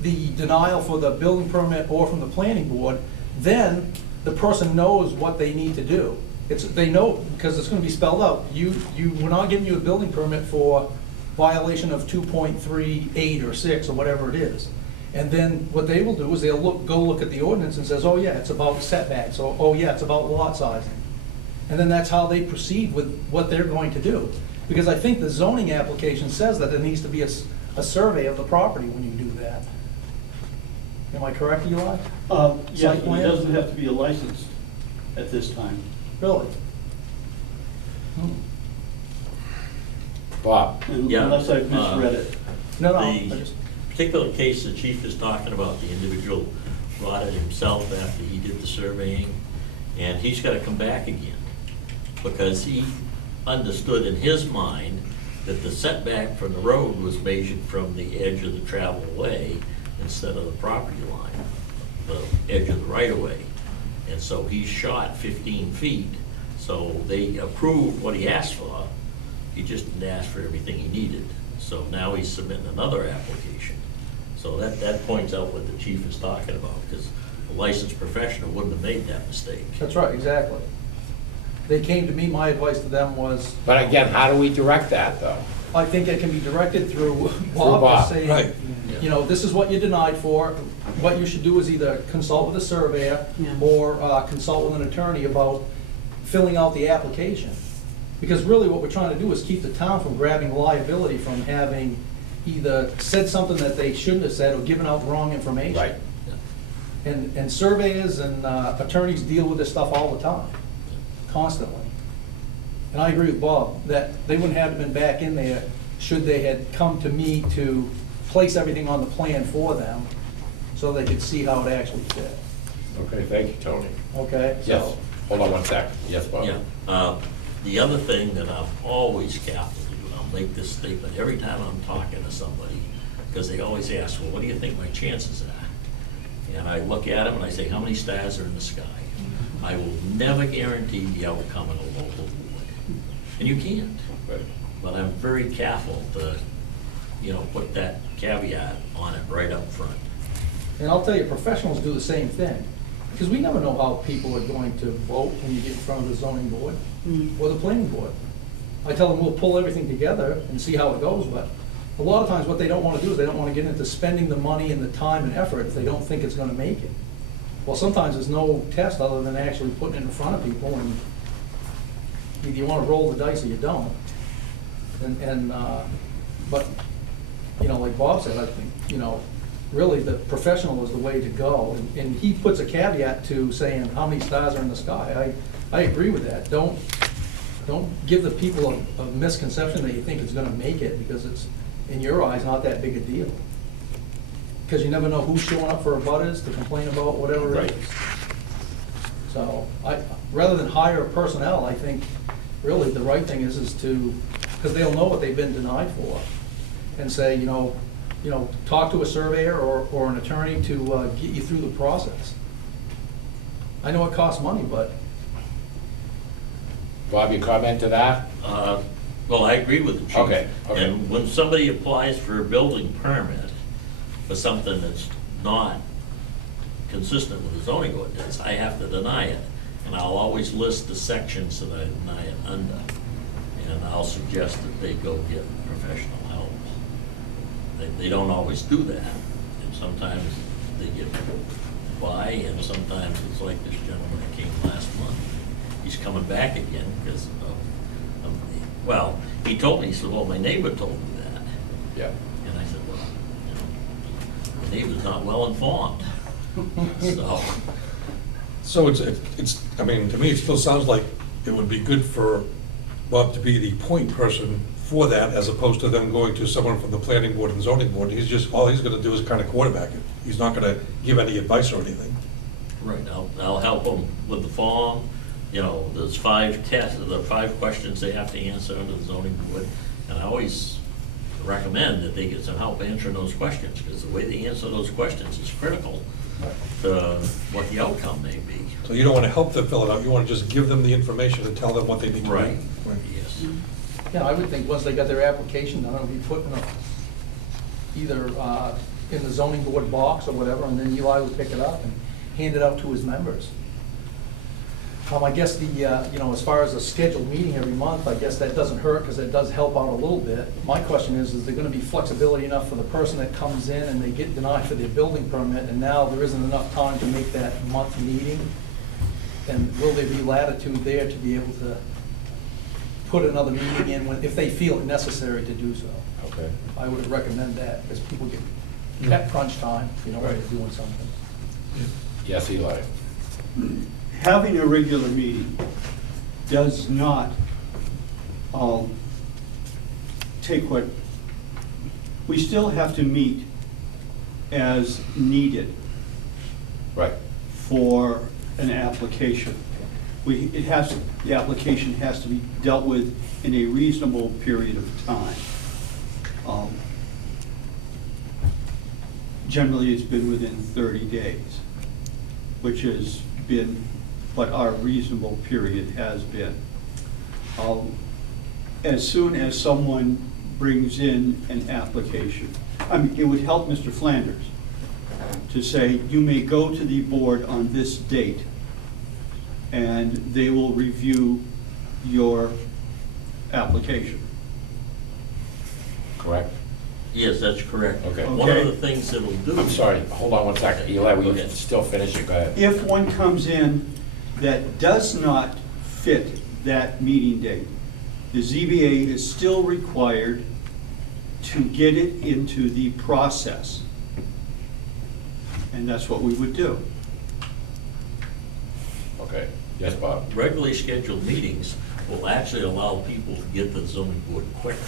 the denial for the building permit or from the planning board, then the person knows what they need to do. They know, because it's gonna be spelled out, we're not giving you a building permit for violation of 2.38 or 6 or whatever it is. And then what they will do is they'll go look at the ordinance and says, oh yeah, it's about setbacks, or oh yeah, it's about lot sizing. And then that's how they proceed with what they're going to do. Because I think the zoning application says that there needs to be a survey of the property when you do that. Am I correct, Eli? Yes, Site but plan? it doesn't have to be a license at this time. Really? Bob? Yeah, Unless I've misread it. No, no. The particular case the chief is talking about, the individual brought it himself after he did the surveying, and he's got to come back again, because he understood in his mind that the setback from the road was measured from the edge of the travel way instead of the property line, the edge of the right-of-way. And so he shot 15 feet, so they approved what he asked for. He just didn't ask for everything he needed. So now he's submitting another application. So that points out what the chief is talking about, because a licensed professional wouldn't have made that mistake. That's right, exactly. They came to me, my advice to them was, But again, how do we direct that, though? I think it can be directed through Bob, Bob, saying, right. you know, this is what you're denied for. What you should do is either consult with a surveyor Yeah. or consult with an attorney about filling out the application. Because really what we're trying to do is keep the town from grabbing liability from having either said something that they shouldn't have said or given out wrong information. Right. And surveyors and attorneys deal with this stuff all the time, constantly. And I agree with Bob, that they wouldn't have been back in there should they had come to me to place everything on the plan for them, so they could see how it actually fit, Okay, thank you, Tony. okay? So- Yes, hold on one sec. Yes, Bob? Yeah, the other thing that I'm always careful to do, and I'll make this statement every time I'm talking to somebody, because they always ask, well, what do you think my chances are? And I look at them and I say, how many stars are in the sky? I will never guarantee the outcome of a local board, and you can't. Right. But I'm very careful to, put that caveat on it right up front. And I'll tell you, professionals do the same thing, because we never know how people are going to vote when you get in front of the zoning board or the planning board. I tell them we'll pull everything together and see how it goes, but a lot of times what they don't want to do is they don't want to get into spending the money and the time and effort if they don't think it's going to make it. Well, sometimes there's no test other than actually putting it in front of people, and either you want to roll the dice or you don't. But, like Bob said, I think, really the professional is the way to go. And he puts a caveat to saying how many stars are in the sky. I agree with that. Don't give the people a misconception that you think it's gonna make it, because it's, in your eyes, not that big a deal. Because you never know who's showing up for abutters to complain about whatever it Right. is. So rather than hire personnel, I think really the right thing is to, because they'll know what they've been denied for, and say, talk to a surveyor or an attorney to get you through the process. I know it costs money, but Bob, your comment to that? Well, I agree with the chief. Okay. And when somebody applies for a building permit for something that's not consistent with the zoning ordinance, I have to deny it. And I'll always list the sections that I deny it under. And I'll suggest that they go get professional help. They don't always do that. And sometimes they get by, and sometimes it's like this gentleman that came last month. He's coming back again because he told me, he said, well, my neighbor told me that. Yeah. And I said, well, the neighbor's not well informed. So it's, I mean, to me, it still sounds like it would be good for Bob to be the point person for that, as opposed to them going to someone from the planning board and zoning board. All he's gonna do is kind of quarterback it. He's not gonna give any advice or anything. Right, I'll help them with the form. There's 5 tests, there are 5 questions they have to answer under the zoning board. And I always recommend that they get some help answering those questions, because the way they answer those questions is critical to what the outcome may be. So you don't wanna help them fill it out, you wanna just give them the information and tell them what they need to do. Right, yes. yeah, I would think once they got their application done, it'll be put in either in the zoning board box or whatever, and then Eli would pick it up and hand it out to his members. I guess as far as a scheduled meeting every month, I guess that doesn't hurt, because it does help out a little bit. My question is there gonna be flexibility enough for the person that comes in and they get denied for their building permit, and now there isn't enough time to make that month meeting? And will there be latitude there to be able to put another meeting in if they feel it necessary to do so? Okay. I would recommend that, because people get at crunch time, when they're doing something. Yes, Eli? Having a regular meeting does not take what, we still have to meet as needed Right. for an application. The application has to be dealt with in a reasonable period of time. Generally, it's been within 30 days, which has been what our reasonable period has been. As soon as someone brings in an application, it would help Mr. Flanders to say, you may go to the board on this date, and they will review your application. Correct? Yes, that's correct. Okay. One of the things it'll do. I'm sorry, hold on one second. Eli, Go we ahead. still finish it, go ahead. If one comes in that does not fit that meeting date, the ZBA is still required to get it into the process. and that's what we would do. Okay, yes, Bob? Regularly scheduled meetings will actually allow people to get to the zoning board quicker.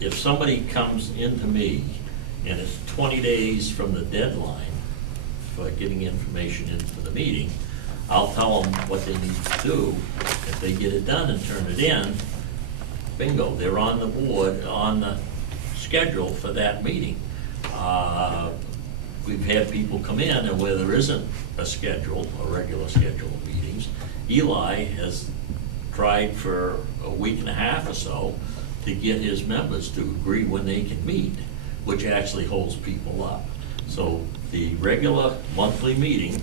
If somebody comes into me and it's 20 days from the deadline for getting information into the meeting, I'll tell them what they need to do. If they get it done and turn it in, bingo, they're on the board, on the schedule for that meeting. We've had people come in, and where there isn't a schedule, a regular schedule of meetings, Eli has tried for a week and a half or so to get his members to agree when they can meet, which actually holds people up. So the regular monthly meeting,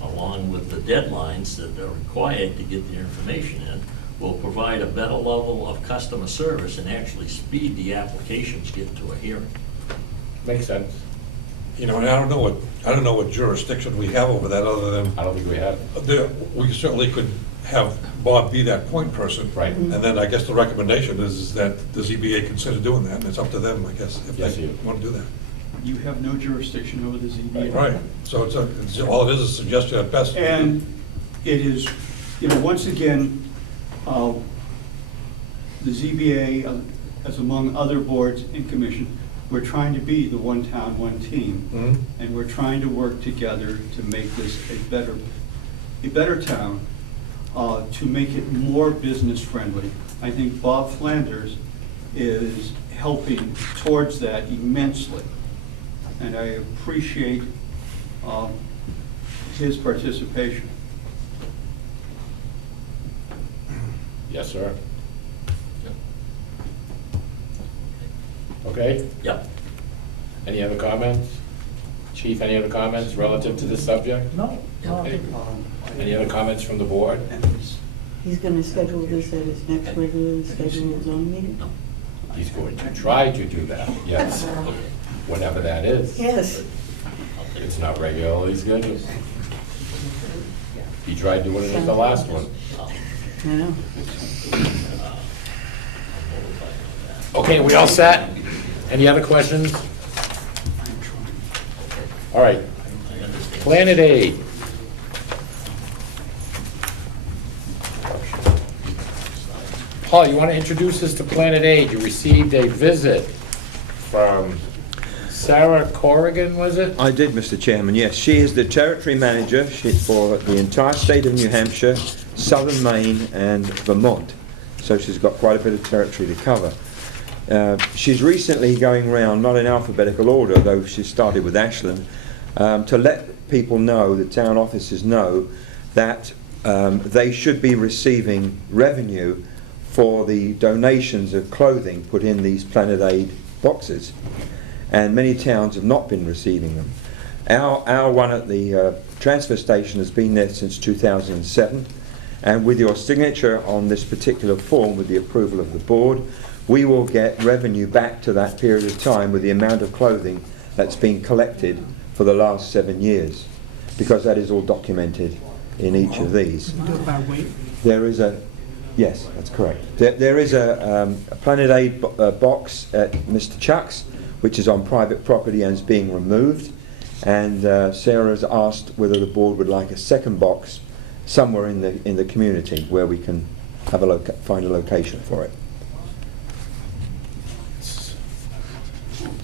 along with the deadlines that are required to get the information in, will provide a better level of customer service and actually speed the applications getting to a hearing. Makes sense. You know, and I don't know what jurisdiction we have over that other than, I don't think we have. we certainly could have Bob be that point person. Right. And then I guess the recommendation is that the ZBA consider doing that, and it's up to them, I guess, if Yes, they you. want to do that. You have no jurisdiction over the ZBA. Right, so all it is a suggestion at best. And it is, you know, once again, the ZBA, as among other boards and commissions, we're trying to be the one town, one team. Mhm. And we're trying to work together to make this a better town, to make it more business friendly. I think Bob Flanders is helping towards that immensely. And I appreciate his participation. Yes, sir. Okay, Yep. any other comments? Chief, any other comments relative to this subject? No, no, I Okay. think, Any other comments from the board? He's gonna schedule this at his next regularly scheduled zone meeting? He's going to try to do that, yes, whenever that is. Yes. It's not regularly scheduled. He tried doing it at the last one. I know. Okay, we all set? Any other questions? All right. Planet Aid. Paul, you want to introduce us to Planet Aid? You received a visit from Sarah Corrigan, was it? I did, Mr. Chairman, yes. She is the territory manager for the entire state of New Hampshire, southern Maine, and Vermont. So she's got quite a bit of territory to cover. She's recently going around, not in alphabetical order, though she started with Ashland, to let people know, the town officers know, that they should be receiving revenue for the donations of clothing put in these Planet Aid boxes. And many towns have not been receiving them. Our one at the transfer station has been there since 2007, and with your signature on this particular form, with the approval of the board, we will get revenue back to that period of time with the amount of clothing that's been collected for the last 7 years, because that is all documented in each of these. Do it by weight? There is a, yes, that's correct. There is a Planet Aid box at Mr. Chuck's, which is on private property and is being removed. And Sarah's asked whether the board would like a second box somewhere in the community where we can have find a location for it.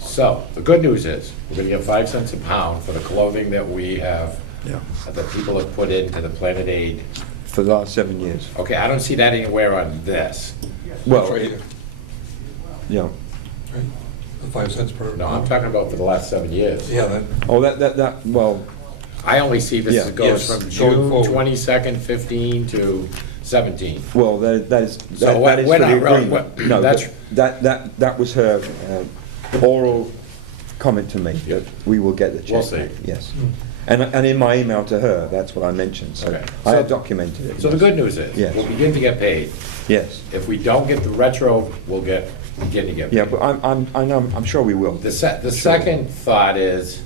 So, the good news is, we're gonna get 5 cents a pound for the clothing that we have, Yeah. that people have put into the Planet Aid. For the last 7 years. Okay, I don't see that anywhere on this. Well, Right here, yeah. right? The 5 cents per. No, I'm talking about for the last 7 years. Yeah, that, Oh, that, well, I only see this Yeah. goes Yes, from going June forward. 22nd, 15 to 17. well, that is So that we're is for the not really- agreement. what- No, that's- that was her oral comment to me, that we will get the check. We'll see. back, Yes. And in my email to her, that's what I mentioned, so Okay. I So- have documented it. So the good news is, Yes. we'll begin to get paid. Yes. If we don't get the retro, we'll begin to get paid. Yeah, but I'm sure we will. The second thought is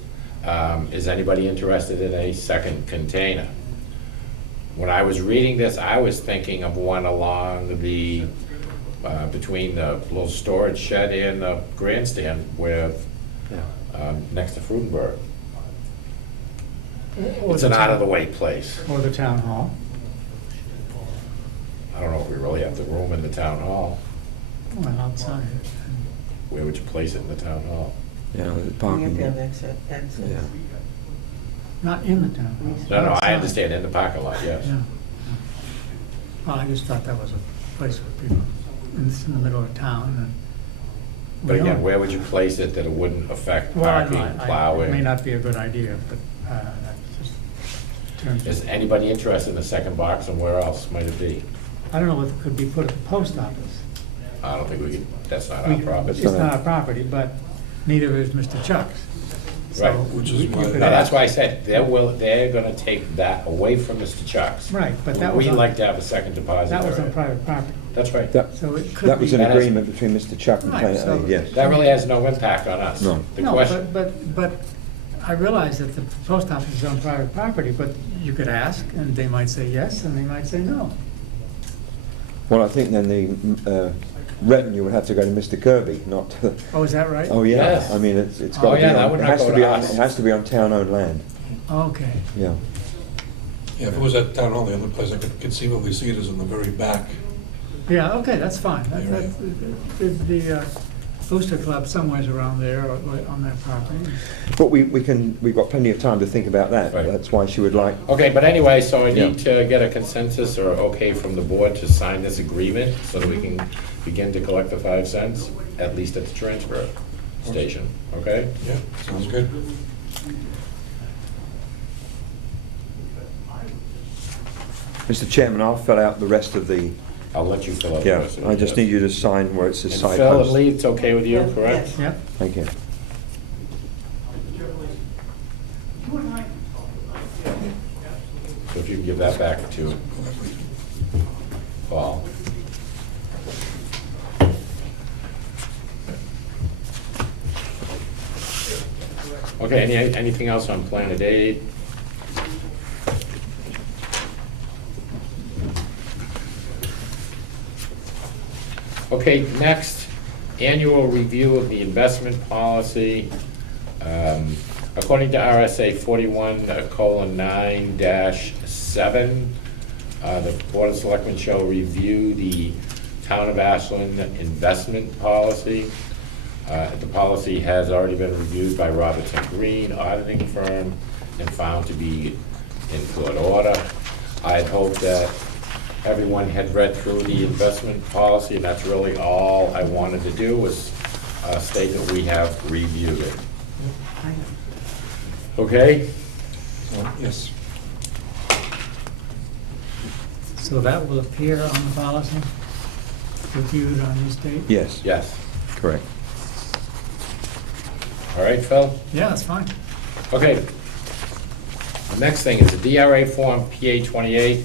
anybody interested in a second container? When I was reading this, I was thinking of one along the, between the little storage shed and the grandstand with, Yeah. next to Frudenberg. Or It's the an town- out-of-the-way place. Or the town hall. I don't know if we really have the room in the town hall. Well, outside. Where would you place it in the town hall? Yeah, the You have parking. to have access. Yeah. Not in the town hall. No, I outside. understand, in the parking lot, yes. Yeah. Well, I just thought that was a place for people, and it's in the middle of town, and. But we again, don't- where would you place it that it wouldn't affect Well, I- parking, It may plowing? not be a good idea, but that's just in terms Is of, anybody interested in the second box, and where else might it be? I don't know what could be put at the post office. I don't think we can, that's not We- our property. It's not our property, but neither is Mr. Chuck's. So Right. Which is you why- could No, that's ask. why I said, they're gonna take that away from Mr. Chuck's. Right, but that was We on- like to have a second deposit. That was on area. private property, That's right. That, so it could be. that was an That is- agreement between Mr. Chuck and Right, Planet so- Aid, yes. That really has no impact on us. No. The No, question, but I realize that the post office is on private property, but you could ask, and they might say yes, and they might say no. Well, I think then the revenue would have to go to Mr. Kirby, not to, Oh, is that right? oh, yeah. Yes. I mean, it's Oh, got to be yeah, that on, would it not has go to to be on, us. it has to be on town-owned land, Okay. yeah. Yeah, if it was at town hall, the other place I could conceivably see it is in the very back. Yeah, okay, that's fine. You're right. The Booster Club somewhere's around there or on that property. But we've got plenty of time to think about that. Right. That's why she would like, okay, but anyway, so I Yeah. need to get a consensus or okay from the board to sign this agreement so that we can begin to collect the 5 cents, at least at the transfer station, okay? Yeah, sounds good. Mr. Chairman, I'll fill out the rest of the, I'll let you fill out the yeah, rest of it. I just yes. need you to sign where it says And side Phil and post. Lee, it's okay with you, Yeah, correct? yes. Yep. Thank you. So if you can give that back to Paul. Okay, anything else on Planet Aid? Okay, next, annual review of the investment policy. According to RSA 41:9-7, the Board of Selectmen shall review the Town of Ashland investment policy. The policy has already been reviewed by Robertson Green auditing firm and found to be in good order. I had hoped that everyone had read through the investment policy, and that's really all I wanted to do was state that we have reviewed it. Okay? Yes. So that will appear on the policy, reviewed on this date? Yes, Yes. correct. All right, Phil? Yeah, that's fine. Okay. The next thing is the DRA Form PA 28.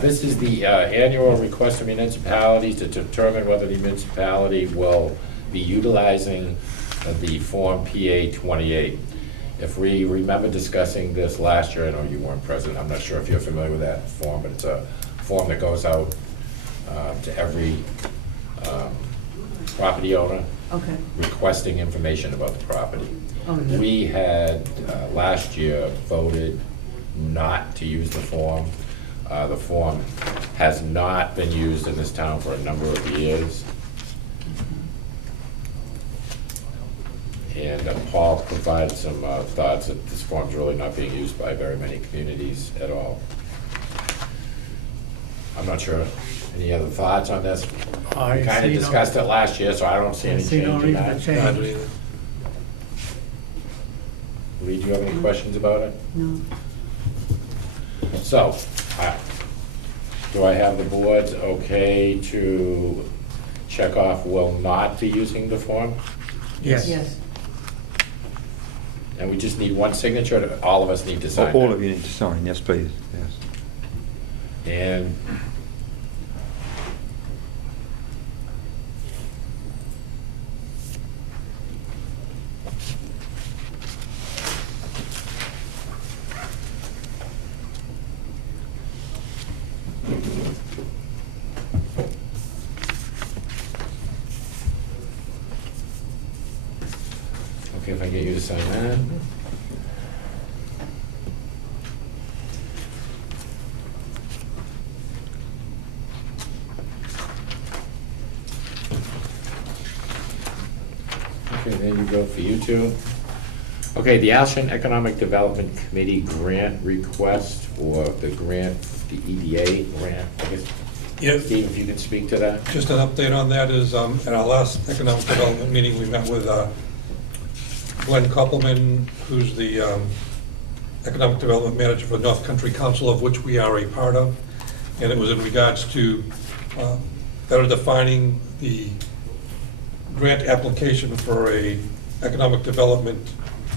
This is the annual request of municipalities to determine whether the municipality will be utilizing the Form PA 28. If we remember discussing this last year, I know you weren't present, I'm not sure if you're familiar with that form, but it's a form that goes out to every property owner Okay. requesting information about the property. Oh, yeah. We had, last year, voted not to use the form. The form has not been used in this town for a number of years. And Paul provided some thoughts that this form's really not being used by very many communities at all. I'm not sure, any other thoughts on this? I We kind see of no- discussed it last year, so I don't see I any see no change in reason to that. change. I don't either. Lee, do you have any questions about it? No. So, do I have the board's okay to check off will not be using the form? Yes. Yes. And we just need one signature, or all of us need to sign All that? of you need to sign, yes, please, yes. And okay, if I get you to sign that. Okay, there you go for you two. Okay, the Ashland Economic Development Committee grant request, or the grant, the EDA grant, I guess. Yes. Steve, if you could speak to that? Just an update on that is, at our last economic development meeting, we met with Glenn Koppelman, who's the economic development manager for North Country Council, of which we are a part of. And it was in regards to better defining the grant application for a economic development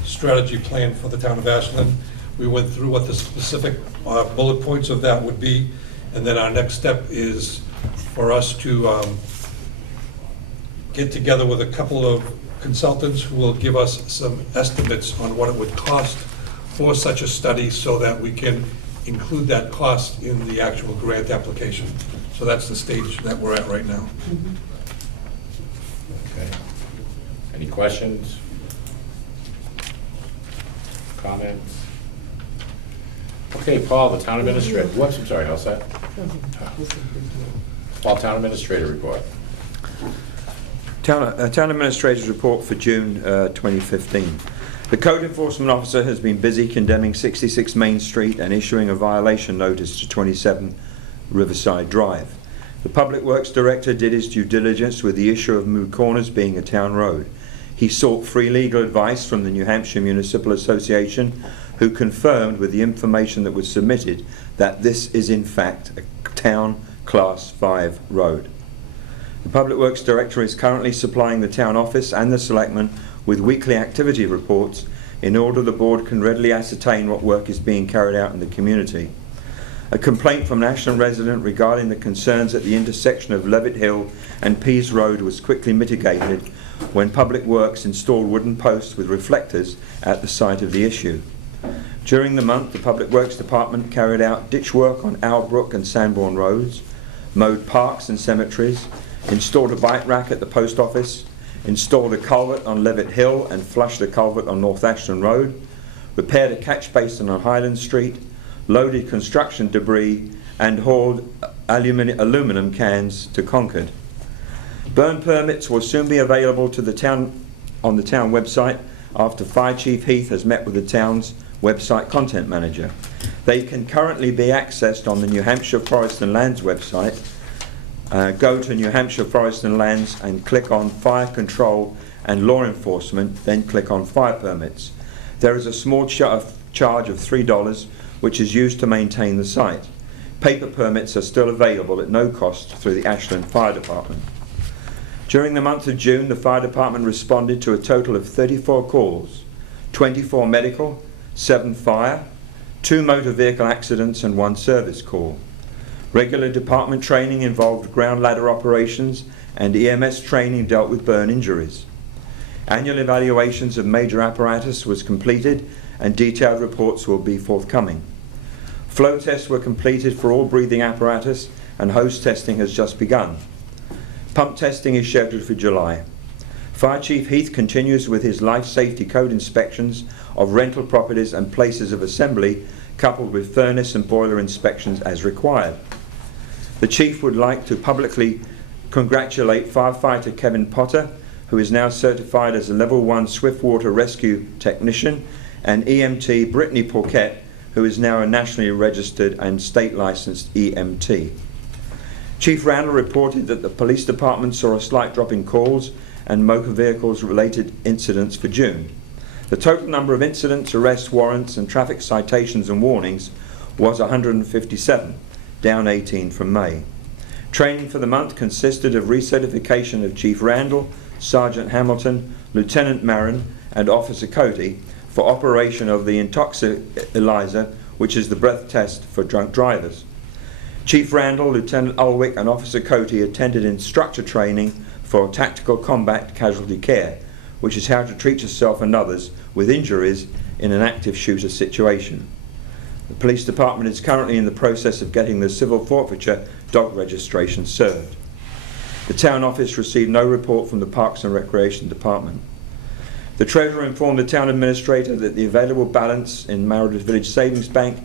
strategy plan for the town of Ashland. We went through what the specific bullet points of that would be, and then our next step is for us to get together with a couple of consultants who will give us some estimates on what it would cost for such a study, so that we can include that cost in the actual grant application. So that's the stage that we're at right now. Okay. Any questions? Comments? Okay, Paul, the town administrator, whoops, I'm sorry, how's that? Paul, town administrator report. Town Administrator's report for June 2015. The Code Enforcement Officer has been busy condemning 66 Main Street and issuing a violation notice to 27 Riverside Drive. The Public Works Director did his due diligence with the issue of Moot Corners being a town road. He sought free legal advice from the New Hampshire Municipal Association, who confirmed with the information that was submitted that this is in fact a town Class 5 road. The Public Works Director is currently supplying the town office and the selectmen with weekly activity reports in order the board can readily ascertain what work is being carried out in the community. A complaint from an Ashland resident regarding the concerns at the intersection of Levitt Hill and Pease Road was quickly mitigated when Public Works installed wooden posts with reflectors at the site of the issue. During the month, the Public Works Department carried out ditch work on Owlbrook and Sanborn roads, mowed parks and cemeteries, installed a bike rack at the post office, installed a culvert on Levitt Hill and flushed a culvert on North Ashland Road, repaired a catch basin on Highland Street, loaded construction debris, and hauled aluminum cans to Concord. Burn permits will soon be available to the town on the town website after Fire Chief Heath has met with the town's website content manager. They can currently be accessed on the New Hampshire Forest and Lands website. Go to New Hampshire Forest and Lands and click on Fire Control and Law Enforcement, then click on Fire Permits. There is a small charge of $3 which is used to maintain the site. Paper permits are still available at no cost through the Ashland Fire Department. During the month of June, the Fire Department responded to a total of 34 calls, 24 medical, 7 fire, 2 motor vehicle accidents and 1 service call. Regular department training involved ground ladder operations, and EMS training dealt with burn injuries. Annual evaluations of major apparatus was completed, and detailed reports will be forthcoming. Flow tests were completed for all breathing apparatus, and hose testing has just begun. Pump testing is scheduled for July. Fire Chief Heath continues with his life safety code inspections of rental properties and places of assembly, coupled with furnace and boiler inspections as required. The Chief would like to publicly congratulate firefighter Kevin Potter, who is now certified as a Level 1 Swiftwater Rescue Technician, and EMT Brittany Paquette, who is now a nationally registered and state licensed EMT. Chief Randall reported that the police department saw a slight drop in calls and motor vehicles related incidents for June. The total number of incidents, arrests, warrants and traffic citations and warnings was 157, down 18 from May. Training for the month consisted of recertification of Chief Randall, Sergeant Hamilton, Lieutenant Marin and Officer Cody for operation of the Intoxilizer, which is the breath test for drunk drivers. Chief Randall, Lieutenant Ulwick and Officer Cody attended instructor training for tactical combat casualty care, which is how to treat yourself and others with injuries in an active shooter situation. The police department is currently in the process of getting the civil forfeiture dog registration served. The town office received no report from the Parks and Recreation Department. The Treasurer informed the town administrator that the available balance in Meredith Village Savings Bank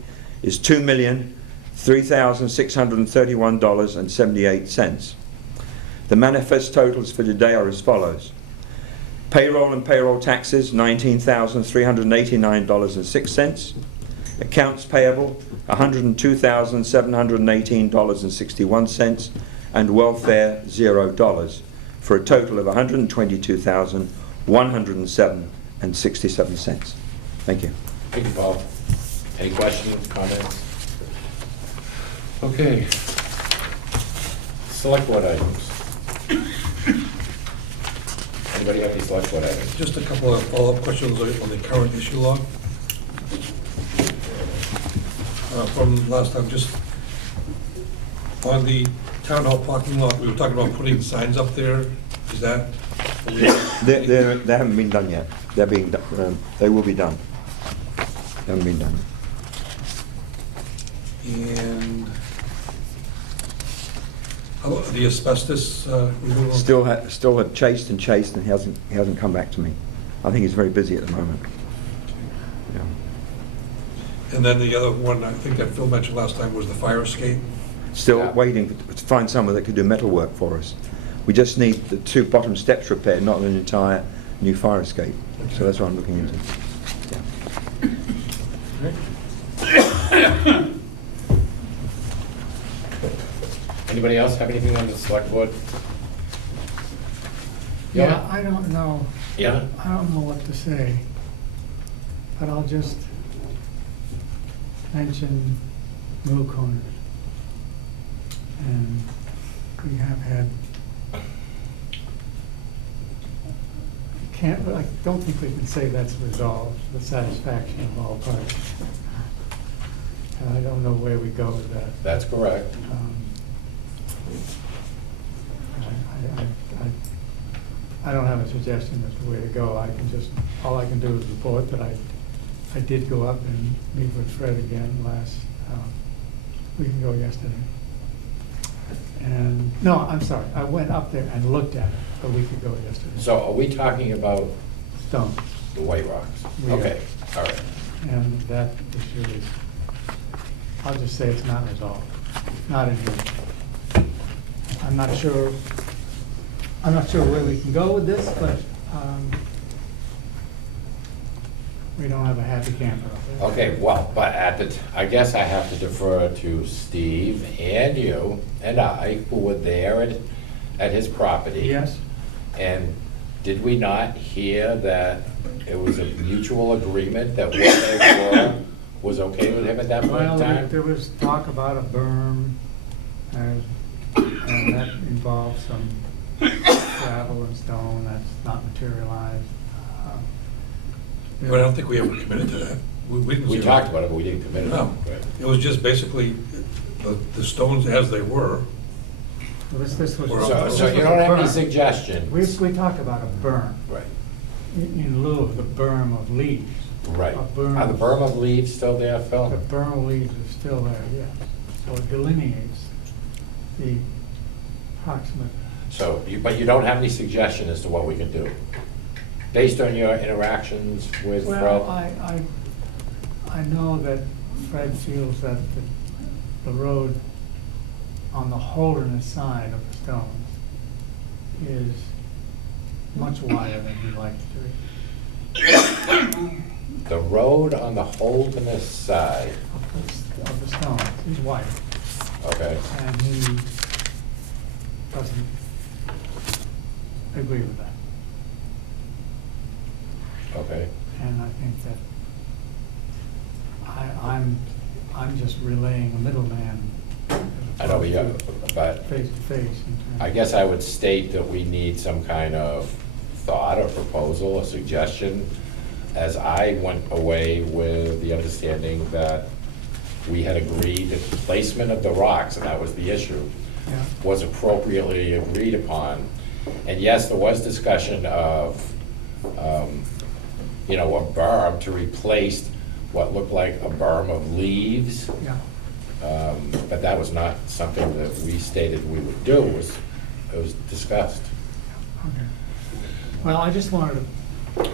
is $2,003,631.78. The manifest totals for today are as follows. Payroll and payroll taxes, $19,389.06. Accounts payable, $102,718.61. And welfare, $0, for a total of $122,107.67. Thank you. Thank you, Paul. Any questions, comments? Okay. Select board items. Anybody have any select board items? Just a couple of follow-up questions on the current issue log. From last time, just on the town hall parking lot, we were talking about putting signs up there. Is that? They haven't been done yet. They're being done. They will be done. They haven't been done. And how about the asbestos removal? Still had chased, and he hasn't come back to me. I think he's very busy at the moment. Yeah. And then the other one, I think that Phil mentioned last time, was the fire escape. Still Yeah. waiting to find someone that could do metal work for us. We just need the 2 bottom steps repaired, not an entire new fire escape. So that's what I'm looking into. Yeah. Anybody else have anything on the select board? Yeah, I don't know. Yeah? I don't know what to say, but I'll just mention Mill Corners. And we have had, I don't think we can say that's resolved, the satisfaction of all parties. And I don't know where we go with that. That's correct. I don't have a suggestion as to where to go. All I can do is report that I did go up and meet with Fred again last week ago yesterday. And, no, I'm sorry, I went up there and looked at it a week ago yesterday. So are we talking about Stone. the White Rocks? We are. Okay, all right. And that issue is, I'll just say it's not resolved, not in here. I'm not sure where we can go with this, but we don't have a happy camper up there. Okay, well, but I guess I have to defer to Steve and you and I, who were there at his property. Yes? And did we not hear that it was a mutual agreement that what they were was okay with him at that point in Well, time? there was talk about a berm, and that involved some gravel and stone that's not materialized. But I don't think we ever committed to that. didn't We see talked about it, but we didn't commit it. No, it was just basically the stones as they were. This was. So So this you was don't a have any berm. suggestions? We talked about a berm, Right, in lieu of the berm of leaves. right. A berm. Are the berm of leaves still there, Phil? The berm of leaves is still there, yes. So it delineates the approximate. So, but you don't have any suggestion as to what we can do? Based on your interactions with Fred? Well, I know that Fred feels that the road on the Holderness side of the stones is much wider than he liked it to be. The road on the Holderness side, Of the stones, he's white, okay, and he doesn't agree with that. okay. And I think that I'm just relaying a middleman. I know, but Face to face. in terms I of- guess I would state that we need some kind of thought or proposal, or suggestion, as I went away with the understanding that we had agreed that the placement of the rocks, and that was the issue, Yeah. was appropriately agreed upon. And yes, there was discussion of, a berm to replace what looked like a berm of leaves. Yeah. But that was not something that we stated we would do, it was discussed. Okay. Well, I just wanted to,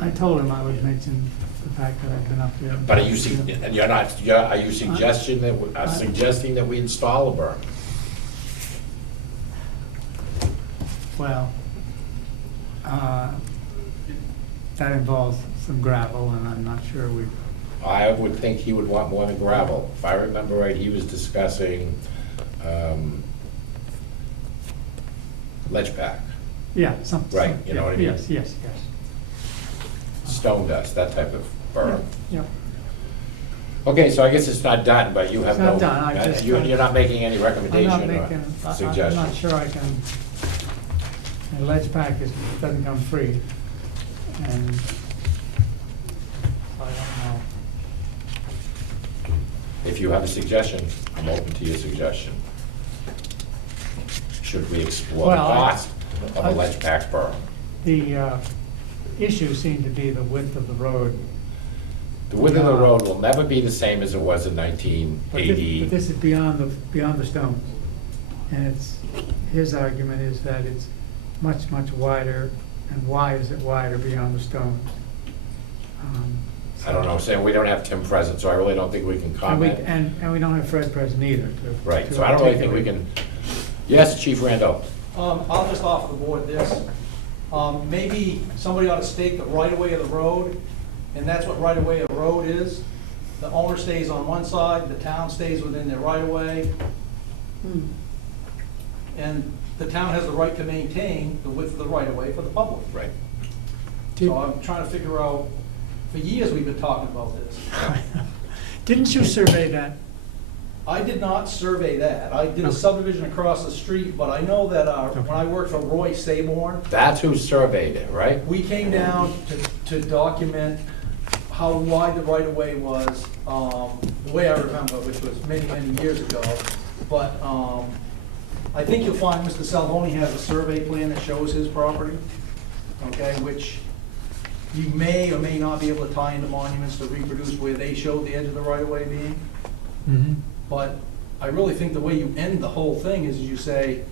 I told him I would mention the fact that I've been up there. But are you suggesting that we install a berm? Well, that involves some gravel, and I'm not sure we, I would think he would want more than gravel. If I remember right, he was discussing ledge pack, yeah, Right, you know what I mean? Yes, yes, yes. stone dust, that type of berm. Yeah, Okay, so I guess it's not done, but you have It's no... not done, I just- You're not making any I'm recommendation not or making, I'm not suggestion? sure I can, and ledge pack doesn't come free, and I don't know. If you have a suggestion, I'm open to your suggestion. Should we explore the Well, cost of a ledge pack berm? The issue seemed to be the width of the road. The width of the road will never be the same as it was in But 1980. this is beyond the stones. And it's, his argument is that it's much, much wider, and why is it wider beyond the stones? I don't know, saying we don't have Tim present, so I really don't think we can And we, comment. and we don't have Fred present either. Right, so I don't really think we can... Yes, Chief Randall? I'll just offer the board this. Maybe somebody ought to stake the right-of-way of the road, and that's what right-of-way of the road is. The owner stays on one side, the town stays within their right-of-way, and the town has the right to maintain the width of the right-of-way for the public. Right. So I'm trying to figure out, for years we've been talking about this. Didn't you survey that? I did not survey that. I did a subdivision across the street, but I know that when I worked for Roy Saborn, That's who surveyed it, right? we came down to document how wide the right-of-way was, the way I remember, which was many, many years ago. But I think you'll find Mr. Salvoni has a survey plan that shows his property, okay, which you may or may not be able to tie into monuments to reproduce where they showed the edge of the right-of-way being. Mm-hmm. But I really think the way you end the whole thing is you say,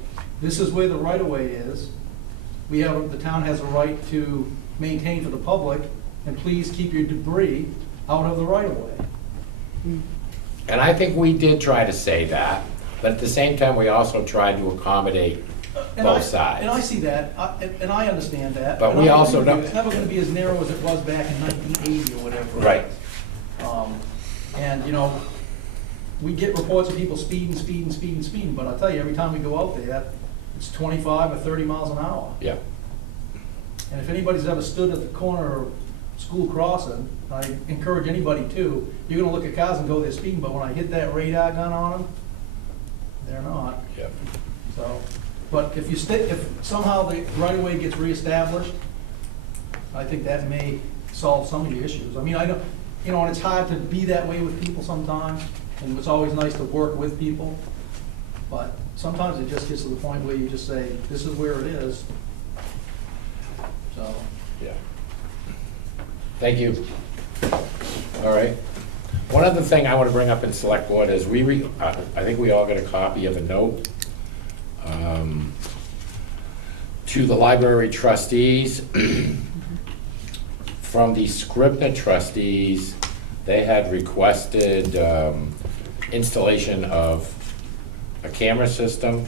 this is where the right-of-way is. The town has a right to maintain for the public, and please keep your debris out of the right-of-way. And I think we did try to say that, but at the same time, we also tried to accommodate both sides. And I see that, and I understand that. But and we I also agree with don't- you. It's never gonna be as narrow as it was back in 1980 or whatever. Right. And, you know, we get reports of people speeding, but I'll tell you, every time we go out there, it's 25 or 30 miles an hour. Yeah. And if anybody's ever stood at the corner of School Crossing, I encourage anybody to, you're gonna look at cars and go, they're speeding, but when I hit that radar gun on them, they're not. Yeah. So, but if somehow the right-of-way gets reestablished, I think that may solve some of the issues. I mean, I know, you know, and it's hard to be that way with people sometimes, and it's always nice to work with people, but sometimes it just gets to the point where you just say, this is where it is. So, Yeah. Thank you. All right. One other thing I want to bring up in select board is I think we all got a copy of a note to the library trustees. From the Scribner trustees, they had requested installation of a camera system,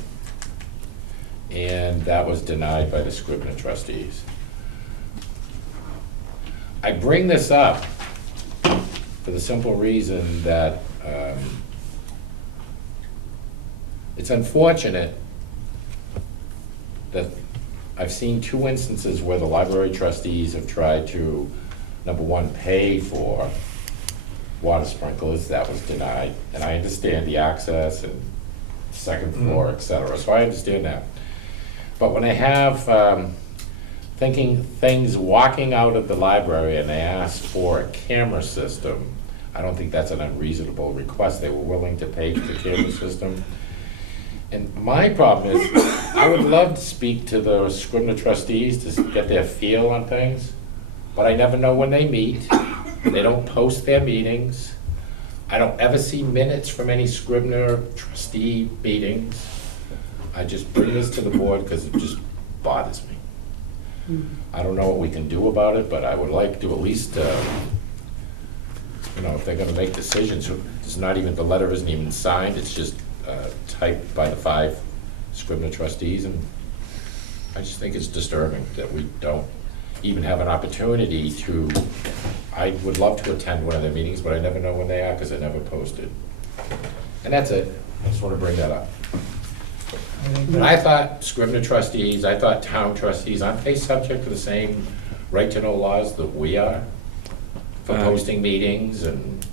and that was denied by the Scribner trustees. I bring this up for the simple reason that it's unfortunate that I've seen two instances where the library trustees have tried to, number one, pay for water sprinklers. That was denied. And I understand the access and second floor, et cetera, so I understand that. But when I have things walking out of the library and they ask for a camera system, I don't think that's an unreasonable request. They were willing to pay for the camera system. And my problem is, I would love to speak to the Scribner trustees to get their feel on things, but I never know when they meet. They don't post their meetings. I don't ever see minutes from any Scribner trustee meetings. I just bring this to the board because it just bothers me. I don't know what we can do about it, but I would like to at least, you know, if they're gonna make decisions, it's not even, the letter isn't even signed, it's just typed by the 5 Scribner trustees, and I just think it's disturbing that we don't. even have an opportunity to, I would love to attend one of their meetings, but I never know when they are because they're never posted. And that's it. I just want to bring that up. But I thought Scrivener trustees, I thought town trustees, aren't they subject to the same right-to-know laws that we are for posting meetings? And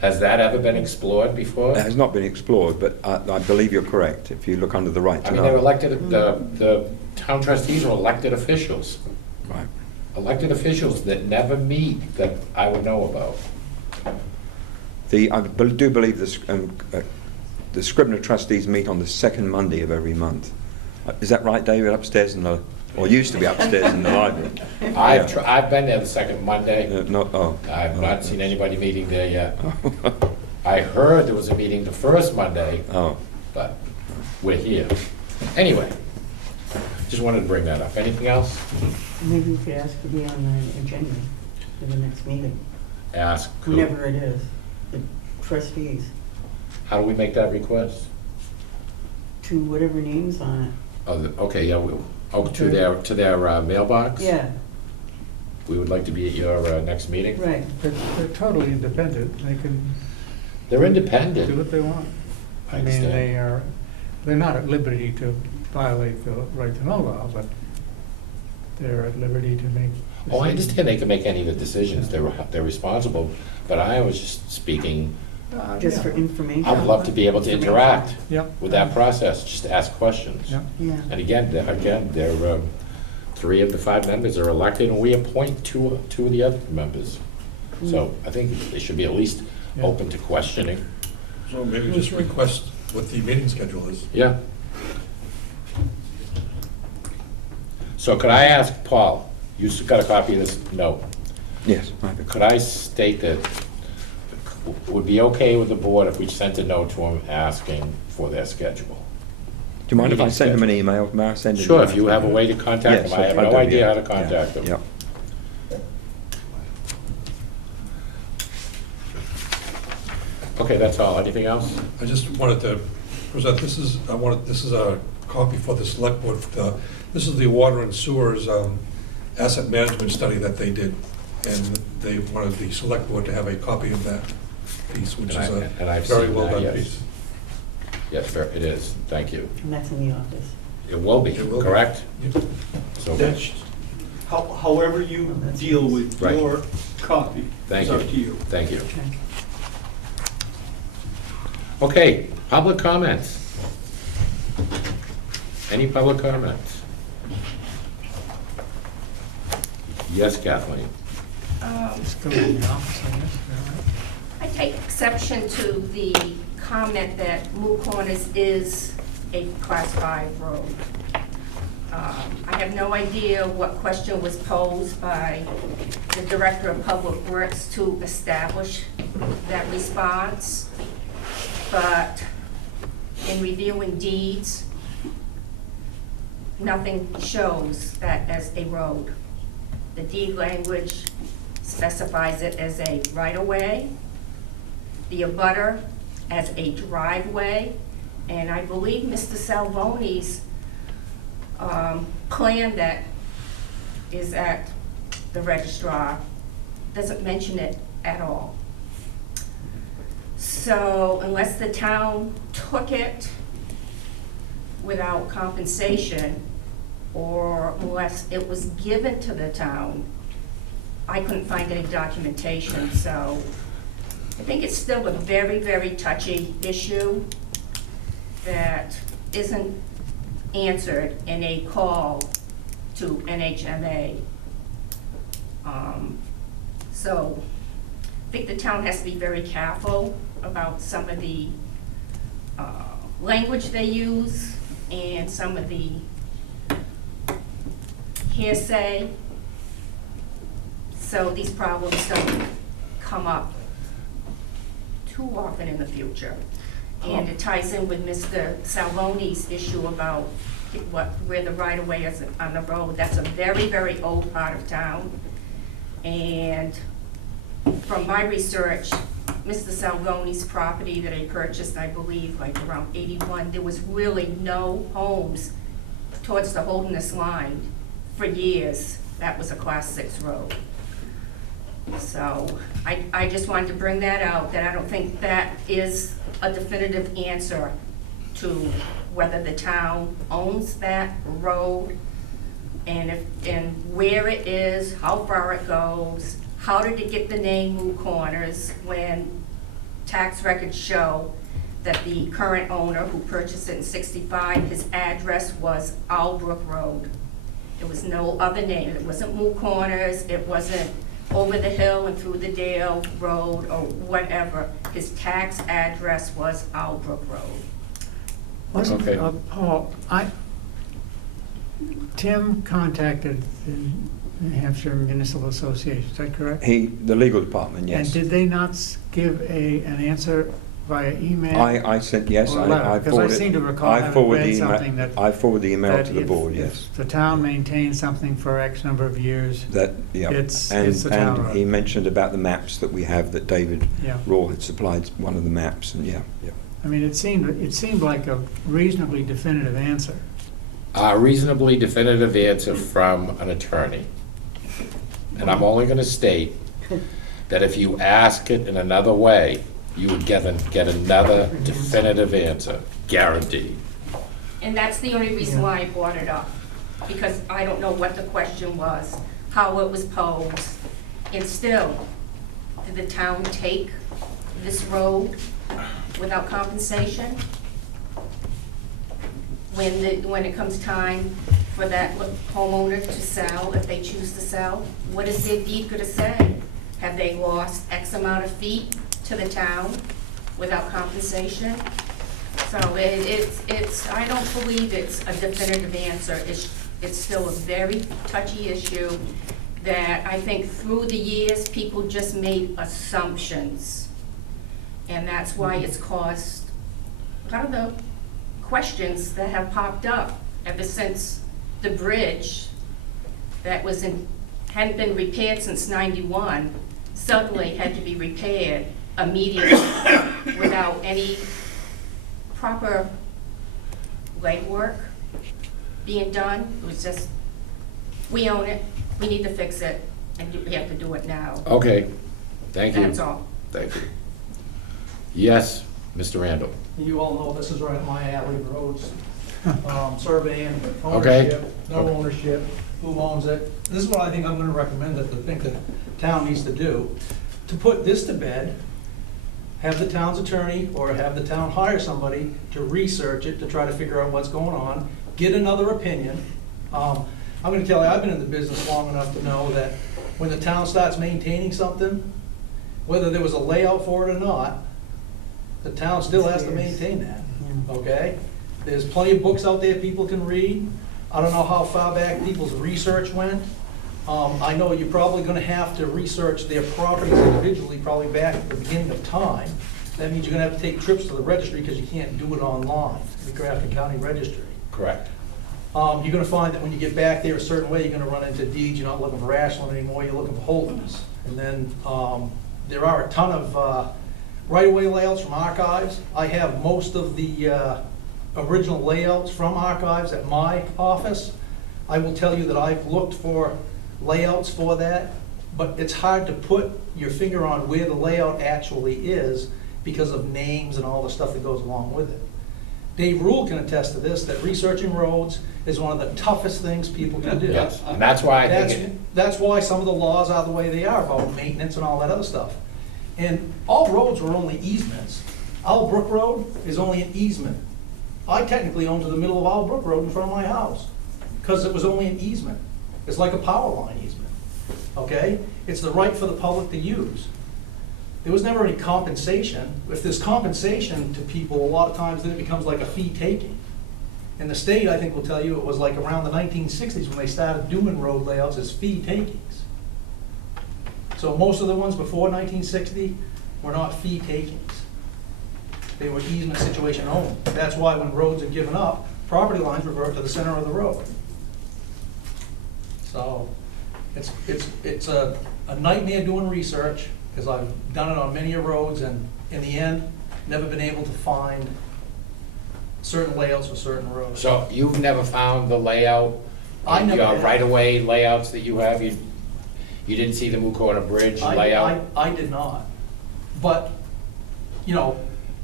has that ever been explored before? That has not been explored, but I believe you're correct, if you look under the right I to mean, they're know. elected, the town trustees are elected officials. Right. Elected officials that never meet that I would know about. I do believe the Scrivener trustees meet on the second Monday of every month. Is that right, David, upstairs in the, or used to be upstairs in the library? I've been there the second Monday. I've Oh. not seen anybody meeting there yet. I heard there was a meeting the first Monday, Oh, but we're here. Anyway, just wanted to bring that up. Anything else? Maybe we could ask to be on the agenda for the next meeting, Ask who? whenever it is, the trustees, How do we make that request? to whatever name's on Okay, yeah, to their mailbox? it. Yeah, We would like to be at your next meeting. right. They're totally independent. They can They're do independent. what they want. I I mean, understand. they're not at liberty to violate the right-to-know law, but they're at liberty to make. Oh, I understand they can make any of the decisions. They're responsible, but I was just speaking, Just for information. I'd love to be able to interact Yep. with that process, just ask questions. Yep. Yeah. And again, they're 3 of the 5 members are elected, and we appoint two of the other members. So I think they should be at least Yeah. open to questioning. So maybe just request what the meeting schedule is. Yeah. So could I ask Paul, you got a copy of this note? yes. I have it. Could I state that it would be okay with the board if we sent a note to them asking for their schedule? Do you mind if I Meeting send them an schedule. email? May I send an Sure, email? if you have a way to contact Yes, them. I have I no do, idea yeah. how to contact them. Yeah. Okay, that's all. Anything else? I just wanted to present, this is a copy for the select board. This is the water and sewers asset management study that they did. And they wanted the select board to have a copy of that piece, which is a And I've very seen well that, done yes. piece. Yes, it is. Thank you. And that's in the office. It will be, It will be. correct? Yeah. So, That's, however you deal with Right. your copy, thank it's you. up to you. Thank you. Okay. Okay, public comments. Any public comments? Yes, Kathleen? Still in the office, I guess. I take exception to the comment that Moo Corners is a Class 5 road. I have no idea what question was posed by the Director of Public Works to establish that response, but in reviewing deeds, nothing shows that as a road. The deed language specifies it as a right-of-way, the abutter as a driveway, and I believe Mr. Salvoni's plan that is at the registrar doesn't mention it at all. So unless the town took it without compensation, or unless it was given to the town, I couldn't find any documentation, so I think it's still a very, very touchy issue that isn't answered in a call to NHMA. So I think the town has to be very careful about some of the language they use and some of the hearsay, so these problems don't come up too often in the future. And it ties in with Mr. Salvoni's issue about where the right-of-way is on the road. That's a very, very old part of town. And from my research, Mr. Salvoni's property that I purchased, I believe, like around 81, there was really no homes towards the Holderness line for years. that was a Class 6 road. So I just wanted to bring that out, that I don't think that is a definitive answer to whether the town owns that road, and where it is, how far it goes, how did it get the name Moot Corners when tax records show that the current owner who purchased it in '65, his address was Albrook Road. There was no other name. It wasn't Moot Corners, it wasn't Over the Hill and Through the Dale Road or whatever. His tax address was Albrook Road. Wasn't, Okay. Paul, Tim contacted the New Hampshire Municipal Association, is that correct? The legal department, yes. And did they not give an answer via email? I sent, yes, Or I letter? Because I forwarded. seem to recall I having forwarded read the email- something that. I forwarded the email that to the if- board, yes. If the town maintains something for X number of years, That, yeah. It's And the town and road. he mentioned about the maps that we have, that David yeah. Raw had supplied one of the maps, and yeah. I mean, it seemed like a reasonably definitive answer. A reasonably definitive answer from an attorney. And I'm only gonna state that if you ask it in another way, you would get another definitive answer, guaranteed. And that's the only reason why I brought it up, because I don't know what the question was, how it was posed. And still, did the town take this road without compensation? When it comes time for that homeowner to sell, if they choose to sell, what is their deed gonna say? Have they lost X amount of feet to the town without compensation? So I don't believe it's a definitive answer. It's still a very touchy issue that I think through the years, people just made assumptions. And that's why it's caused a lot of the questions that have popped up ever since the bridge that hadn't been repaired since '91 suddenly had to be repaired immediately without any proper legwork being done. It was just, we own it, we need to fix it, and we have to do it now. Okay, thank you. That's all. Thank you. Yes, Mr. Randall. You all know this is right up my alley, roads, surveying, Okay. ownership, no ownership, who owns it. This is what I think I'm gonna recommend that the town needs to do. To put this to bed, have the town's attorney or have the town hire somebody to research it, to try to figure out what's going on, get another opinion. I'm gonna tell you, I've been in the business long enough to know that when the town starts maintaining something, whether there was a layout for it or not, the town still has to maintain that, okay? There's plenty of books out there people can read. I don't know how far back people's research went. I know you're probably gonna have to research their properties individually, probably back at the beginning of time. That means you're gonna have to take trips to the registry because you can't do it online, the Grafton County Registry. Correct. You're gonna find that when you get back there a certain way, you're gonna run into deeds, you're not looking for Ashland anymore, you're looking for Holdings. And then, there are a ton of, right-of-way layouts from archives. I have most of the, original layouts from archives at my office. I will tell you that I've looked for layouts for that, but it's hard to put your finger on where the layout actually is because of names and all the stuff that goes along with it. Dave Rule can attest to this, that researching roads is one of the toughest things people can do. Yes, and that's why I think That's why some of the laws are the way they are about maintenance and all that other stuff. And all roads were only easements. Owl Brook Road is only an easement. I technically own to the middle of Owl Brook Road in front of my house, because it was only an easement. It's like a power line easement, okay? It's the right for the public to use. There was never any compensation. If there's compensation to people, a lot of times then it becomes like a fee taking. And the state, I think, will tell you it was like around the 1960s when they started doing road layouts as fee takings. So most of the ones before 1960 were not fee takings. They were easement situation only. That's why when roads are given up, property lines revert to the center of the road. So it's a nightmare doing research, because I've done it on many roads, and in the end, never been able to find certain layouts for certain roads. So you've never found the layout I never Your had- right-of-way layouts that you have, you didn't see the Moot Corner Bridge layout? I did not. But, you know,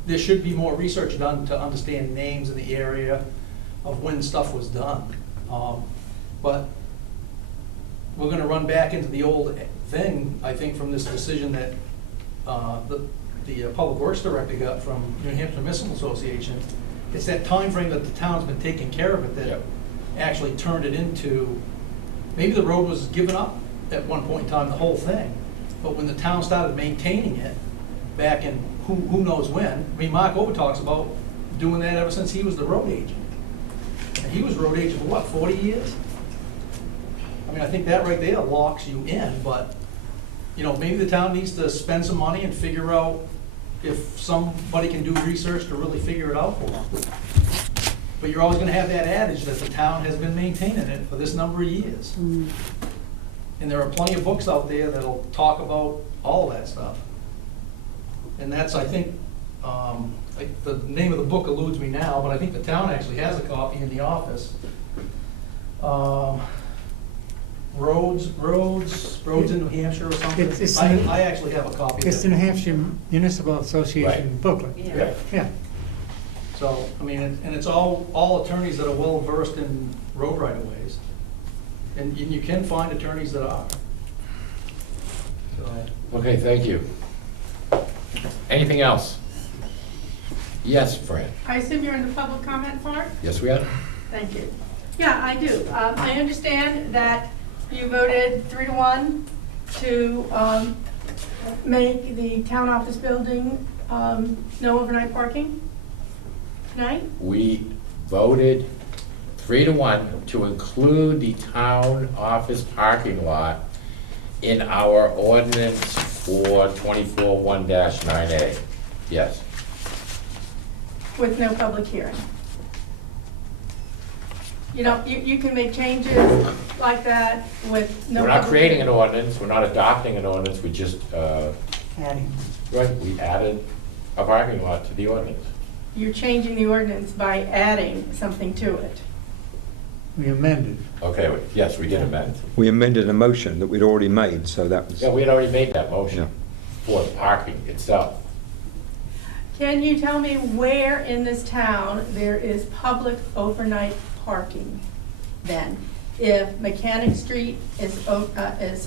there should be more research done to understand names in the area of when stuff was done. But we're gonna run back into the old thing, I think, from this decision that the Public Works Director got from New Hampshire Municipal Association. It's that time frame that the town's been taking care of it that Yep. actually turned it into, maybe the road was given up at one point in time, the whole thing. But when the town started maintaining it, back in who knows when, I mean, Mark Over talks about doing that ever since he was the road agent. And he was road agent for what, 40 years? I mean, I think that right there locks you in, but, you know, maybe the town needs to spend some money and figure out if somebody can do research to really figure it out for them. But you're always gonna have that adage that the town has been maintaining it for this number of years. And there are plenty of books out there that'll talk about all of that stuff. And that's, I think, the name of the book eludes me now, but I think the town actually has a copy in the office. Roads in New Hampshire or something. It's I actually have a copy of It's the New it. Hampshire Municipal Association Right. booklet. Yeah. Yeah. So, I mean, and it's all attorneys that are well versed in road right of ways. And you can find attorneys that are. So, Okay, thank you. Anything else? Yes, Fran? I assume you're in the public comment part? Yes, we are? Thank you. Yeah, I do. I understand that you voted 3-1 to make the town office building no overnight parking tonight? We voted 3-1 to include the town office parking lot in our ordinance for 24-1-9A. Yes. With no public hearing. You know, you can make changes like that with no. We're not public creating an hearing. ordinance, we're not adopting an ordinance, we just, Adding. right, we added a parking lot to the ordinance. You're changing the ordinance by adding something to it. We amended. Okay, yes, we did amend. We amended a motion that we'd already made, so that was. Yeah, we had already made that motion Yeah. for the parking itself. Can you tell me where in this town there is public overnight parking then? If Mechanic Street is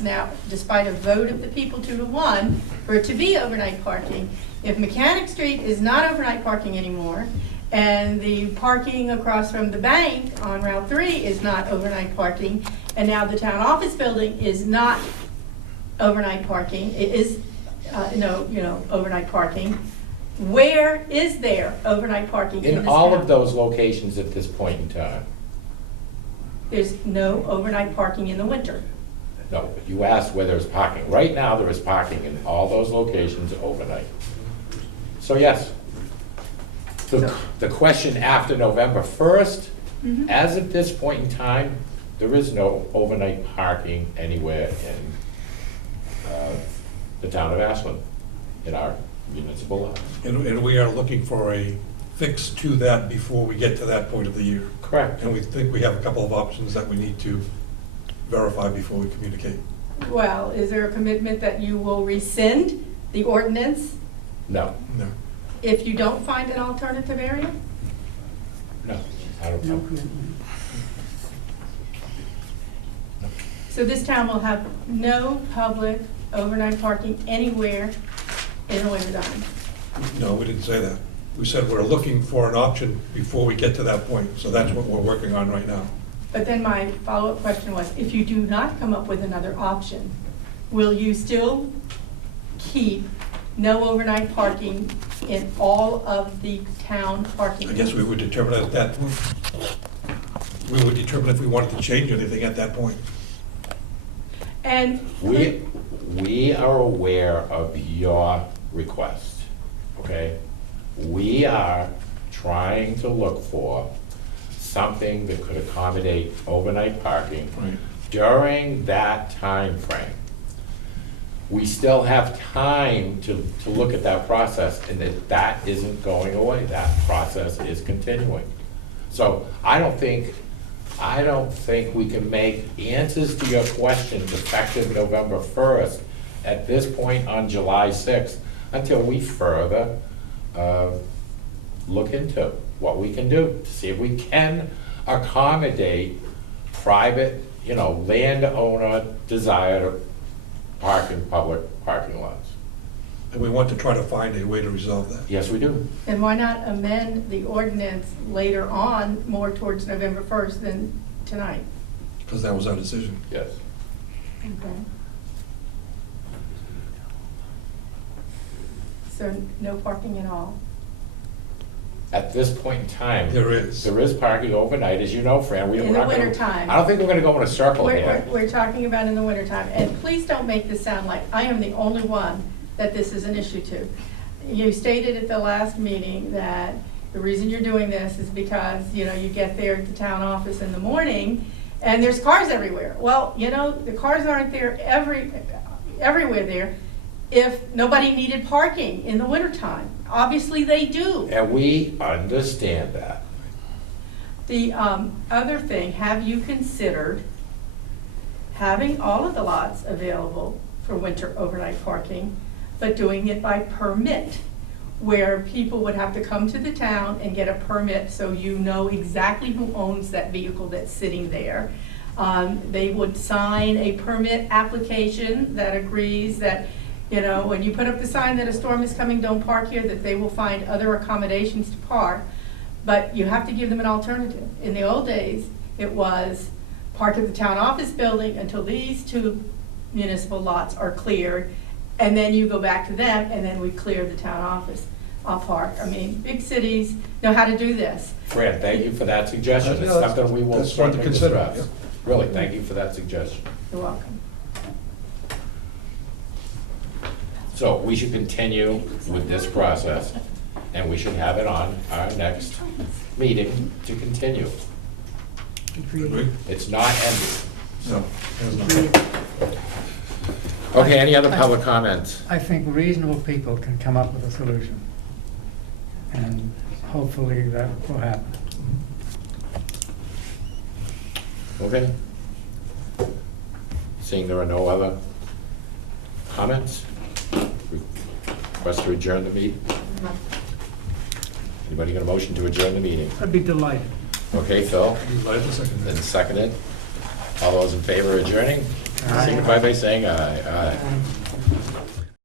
now, despite a vote of the people 2-1, for it to be overnight parking, if Mechanic Street is not overnight parking anymore, and the parking across from the bank on Route 3 is not overnight parking, and now the town office building is not overnight parking, it is, overnight parking, where is there overnight parking in this In town? all of those locations at this point in time. There's no overnight parking in the winter. No, but you asked where there's parking. Right now, there is parking in all those locations overnight. So yes. The question after November 1st, Mhm. as of this point in time, there is no overnight parking anywhere in the town of Ashland, in our municipal law. And we are looking for a fix to that before we get to that point of the year. Correct. And we think we have a couple of options that we need to verify before we communicate. Well, is there a commitment that you will rescind the ordinance No, No. if you don't find an alternative area? no, I don't No know. commitment. So this town will have no public overnight parking anywhere in the winter time? No, we didn't say that. We said we're looking for an option before we get to that point, so that's what we're working on right now. But then my follow-up question was, if you do not come up with another option, will you still keep no overnight parking in all of the town parking I lots? guess we would determine at that point. We would determine if we wanted to change anything at that point. And We are aware of your request, okay? We are trying to look for something that could accommodate overnight parking Right. during that time frame. We still have time to look at that process, and that isn't going away. That process is continuing. So I don't think I don't think we can make answers to your questions effective November 1st at this point on July 6th until we further look into what we can do, to see if we can accommodate private, landowner desire to park in public parking lots. And we want to try to find a way to resolve that. Yes, we do. And why not amend the ordinance later on, more towards November 1st than tonight? Because that was our decision. Yes. Okay. So no parking at all? At this point in time. There is. There is parking overnight, as you know, Fran. We're In the not gonna- wintertime. I don't think we're gonna go in a circle here. We're talking about in the wintertime, and please don't make this sound like I am the only one that this is an issue to. You stated at the last meeting that the reason you're doing this is because, you get there at the town office in the morning, and there's cars everywhere. Well, the cars aren't there everywhere there if nobody needed parking in the wintertime. Obviously, they do. And we understand that. The other thing, have you considered having all of the lots available for winter overnight parking, but doing it by permit, where people would have to come to the town and get a permit so you know exactly who owns that vehicle that's sitting there. They would sign a permit application that agrees that, when you put up the sign that a storm is coming, don't park here, that they will find other accommodations to park. But you have to give them an alternative. In the old days, it was park at the town office building until these two municipal lots are cleared, and then you go back to them, and then we clear the town office park. I mean, big cities know how to do this. Fran, thank you for that suggestion. It's Yeah, that's- something we will that's one to certainly consider, discuss. yeah. Really, thank you for that suggestion. You're welcome. So we should continue with this process, and we should have it on our next meeting to continue. Agree? It's not ended. So, there's no- Okay, any other public comments? I think reasonable people can come up with a solution. And hopefully that will happen. Okay. Seeing there are no other comments? Request to adjourn the meeting? Anybody got a motion to adjourn the meeting? I'd be delighted. Okay, Phil, Light a second. then seconded. All those in favor of adjourning? Signify by saying aye. Aye.